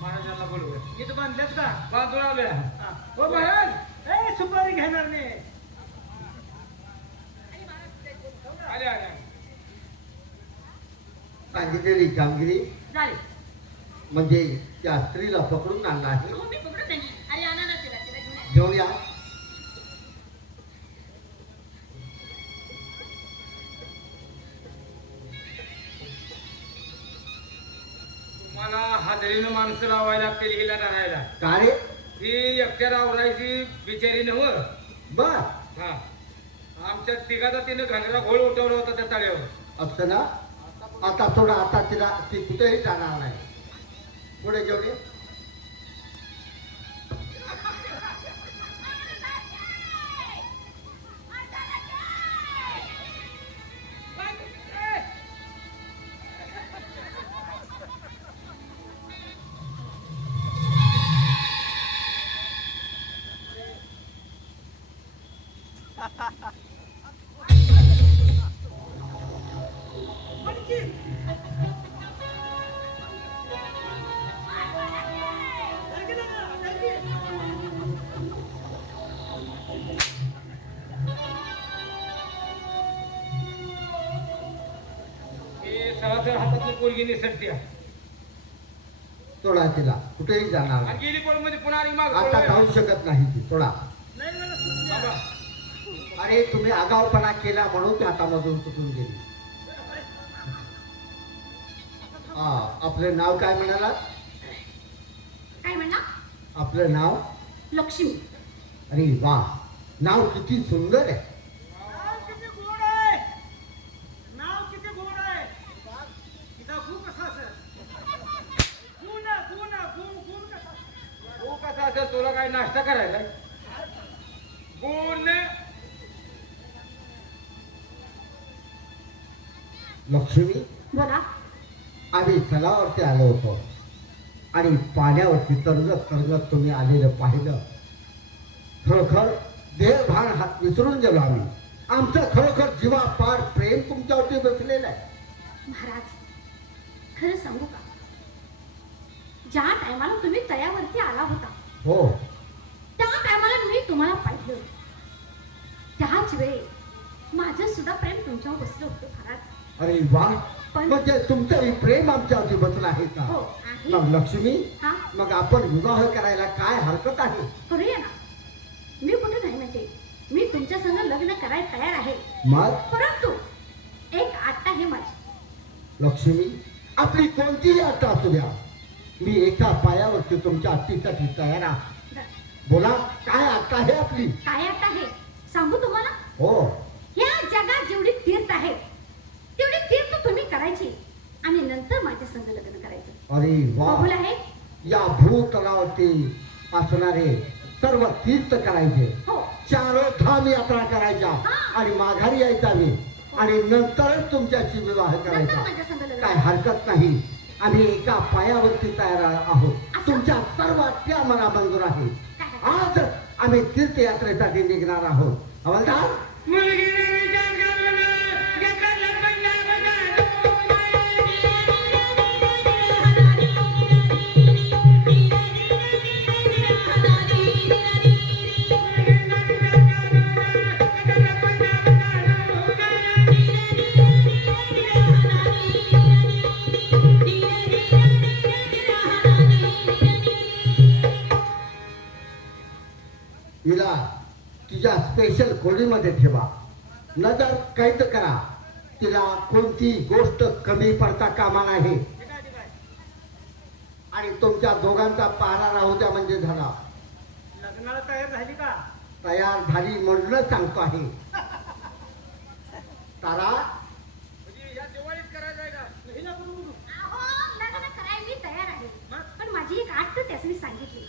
महाराजांना बोलवूया. इथं बांधल्यात का? बाजूला आलोया. हा. हो महाराज ए सुपारी घेणार नाही. आले आले. सांगितलेली कामगिरी झाले. म्हणजे त्या स्त्रीला पकडून आणला आहे. हो, मी पकडून आणली. अरे आणा ना तिला, तिला घेऊन या. घेऊन या. तुम्हाला हादरीनं माणसं लावायला लागतील हिला राहायला. का रे? ही एकट्या रावरायची बिचारी नव्ह. बर हा आमच्या तिघाचा तिने घागरा घोळ उठवला होता त्या तळ्यावर. असतं ना. आता थोडा आता तिला ती कुठेही जाणार नाही. पुढे घेऊन ये. सरासर हातातलं पोरगी निसटत्या. सोडा तिला कुठेही जाणार आणि नाही. गेली पण मध्ये पुन्हा आणि माग आता जाऊ शकत नाही ती. सोडा. नाही मला सुट्टी द्या. अरे तुम्ही आगाऊपणा केला म्हणून ती हातामधून सुटून गेली. हा आपलं नाव काय म्हणालात? काय म्हणला? आपलं नाव? लक्ष्मी. अरे वा, नाव किती सुंदर आहे. आ, किती गोड आहे. काय नाश्ता करायला गुण लक्ष्मी, बोला. आम्ही तलावावरती आलो होतो आणि पाण्यावरती तरंगत तरंगत तुम्ही आलेलं पाहिलं. खरोखर देहभान हात विसरून गेलो आम्ही. आमचं खरोखर जीवापार प्रेम तुमच्यावरती बसलेलं आहे. महाराज, खरं सांगू का, ज्या टायमाला तुम्ही तळ्यावरती आला होता हो, त्या टायमाला मी तुम्हाला पाहिलं. त्याच वेळी माझं सुद्धा प्रेम तुमच्यावर बसलं होतं महाराज. अरे वा, पण- म्हणजे तुमचंही प्रेम आमच्यावरती बसलं आहे का? हो आहे. मग लक्ष्मी, हा, मग आपण विवाह करायला काय हरकत आहे? करूया ना. मी कुठे नाही म्हणते, मी तुमच्या संग लग्न करायला तयार आहे. मग परंतु एक अट आहे माझी. लक्ष्मी, आपली कोणतीही अट असू द्या, मी एका पायावरती तुमच्या अटीसाठी तयार आहे. बोला, काय अट आहे आपली? काय अट आहे सांगू तुम्हाला. हो, या जगात जेवढी तीर्थ आहेत तेवढी तीर्थ तुम्ही करायची आणि नंतर माझ्या संग लग्न करायचं. अरे वा, कबूल आहे. या भूतलावरती असणारे सर्व तीर्थ करायचे, हो. चारोधाम यात्रा करायच्या हा. आणि माघारी यायचा मी आणि नंतरच तुमच्याशी विवाह नंतर करायचा. माझ्या संग लग्न काय हरकत नाही. आम्ही एका पायावरती तयार आहोत. तुमच्या सर्व अटी आम्हाला मंजूर आहे. काय? आज आम्ही तीर्थयात्रेसाठी निघणार आहोत. हवालदार, हिला तुझ्या स्पेशल खोलीमध्ये ठेवा. नजर कैद करा. तिला कोणती गोष्ट कमी पडता कामा नाही. आणि तुमच्या दोघांचा पहारा राहू द्या म्हणजे झाला. लग्नाला तयार झाली का? तयार झाली म्हणूनच सांगतो आहे. तारा, म्हणजे या दिवाळीत करायचं आहे का? नाही ना करू. अहो, लग्न करायला मी तयार आहे. पण माझी एक अट त्यासनी सांगितली.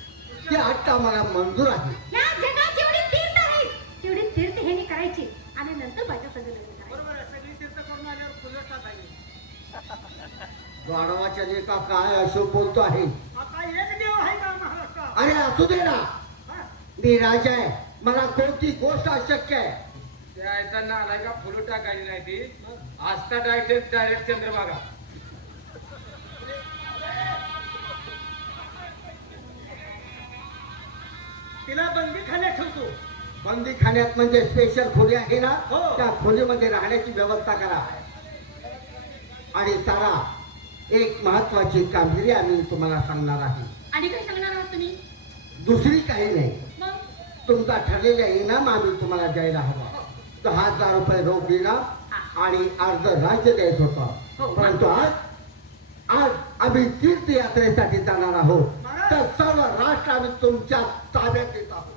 ती अट आम्हाला मंजूर आहे. या जगात जेवढी तीर्थ आहेत तेवढी तीर्थ ह्याने करायची आणि नंतर माझ्या संग लग्न करायचं. बरोबर आहे, सगळी तीर्थ करून आल्यावर फुलं टाकायची. गाढवाच्या लेखा काय अशोक बोलतो आहे. आता एक देव आहे का महाराष्ट्रात? अरे असू दे ना, हा? मी राजा आहे. मला कोणती गोष्ट अशक्य आहे. त्या येताना आलाय का फुलं टाकायची नाही ती आस्था डायरेक्ट चंद्रभागा. तिला बंदी खाण्यात ठेवतो. बंदी खाण्यात म्हणजे स्पेशल खोली आहे ना, हो. त्या खोलीमध्ये राहण्याची व्यवस्था करा. आणि तारा, एक महत्वाची कामगिरी आम्ही तुम्हाला सांगणार आहे. आणि काय सांगणार आहात तुम्ही? दुसरी काही नाही. मग तुमचा ठरलेला इनाम आम्ही तुम्हाला द्यायला हवा. 10,000 रुपये रोख देणार आणि अर्ध राज्य द्यायचं हो. होतं. परंतु आज आम्ही तीर्थयात्रेसाठी जाणार आहोत. तर सर्व राष्ट्र आम्ही तुमच्या ताब्यात देत आहोत.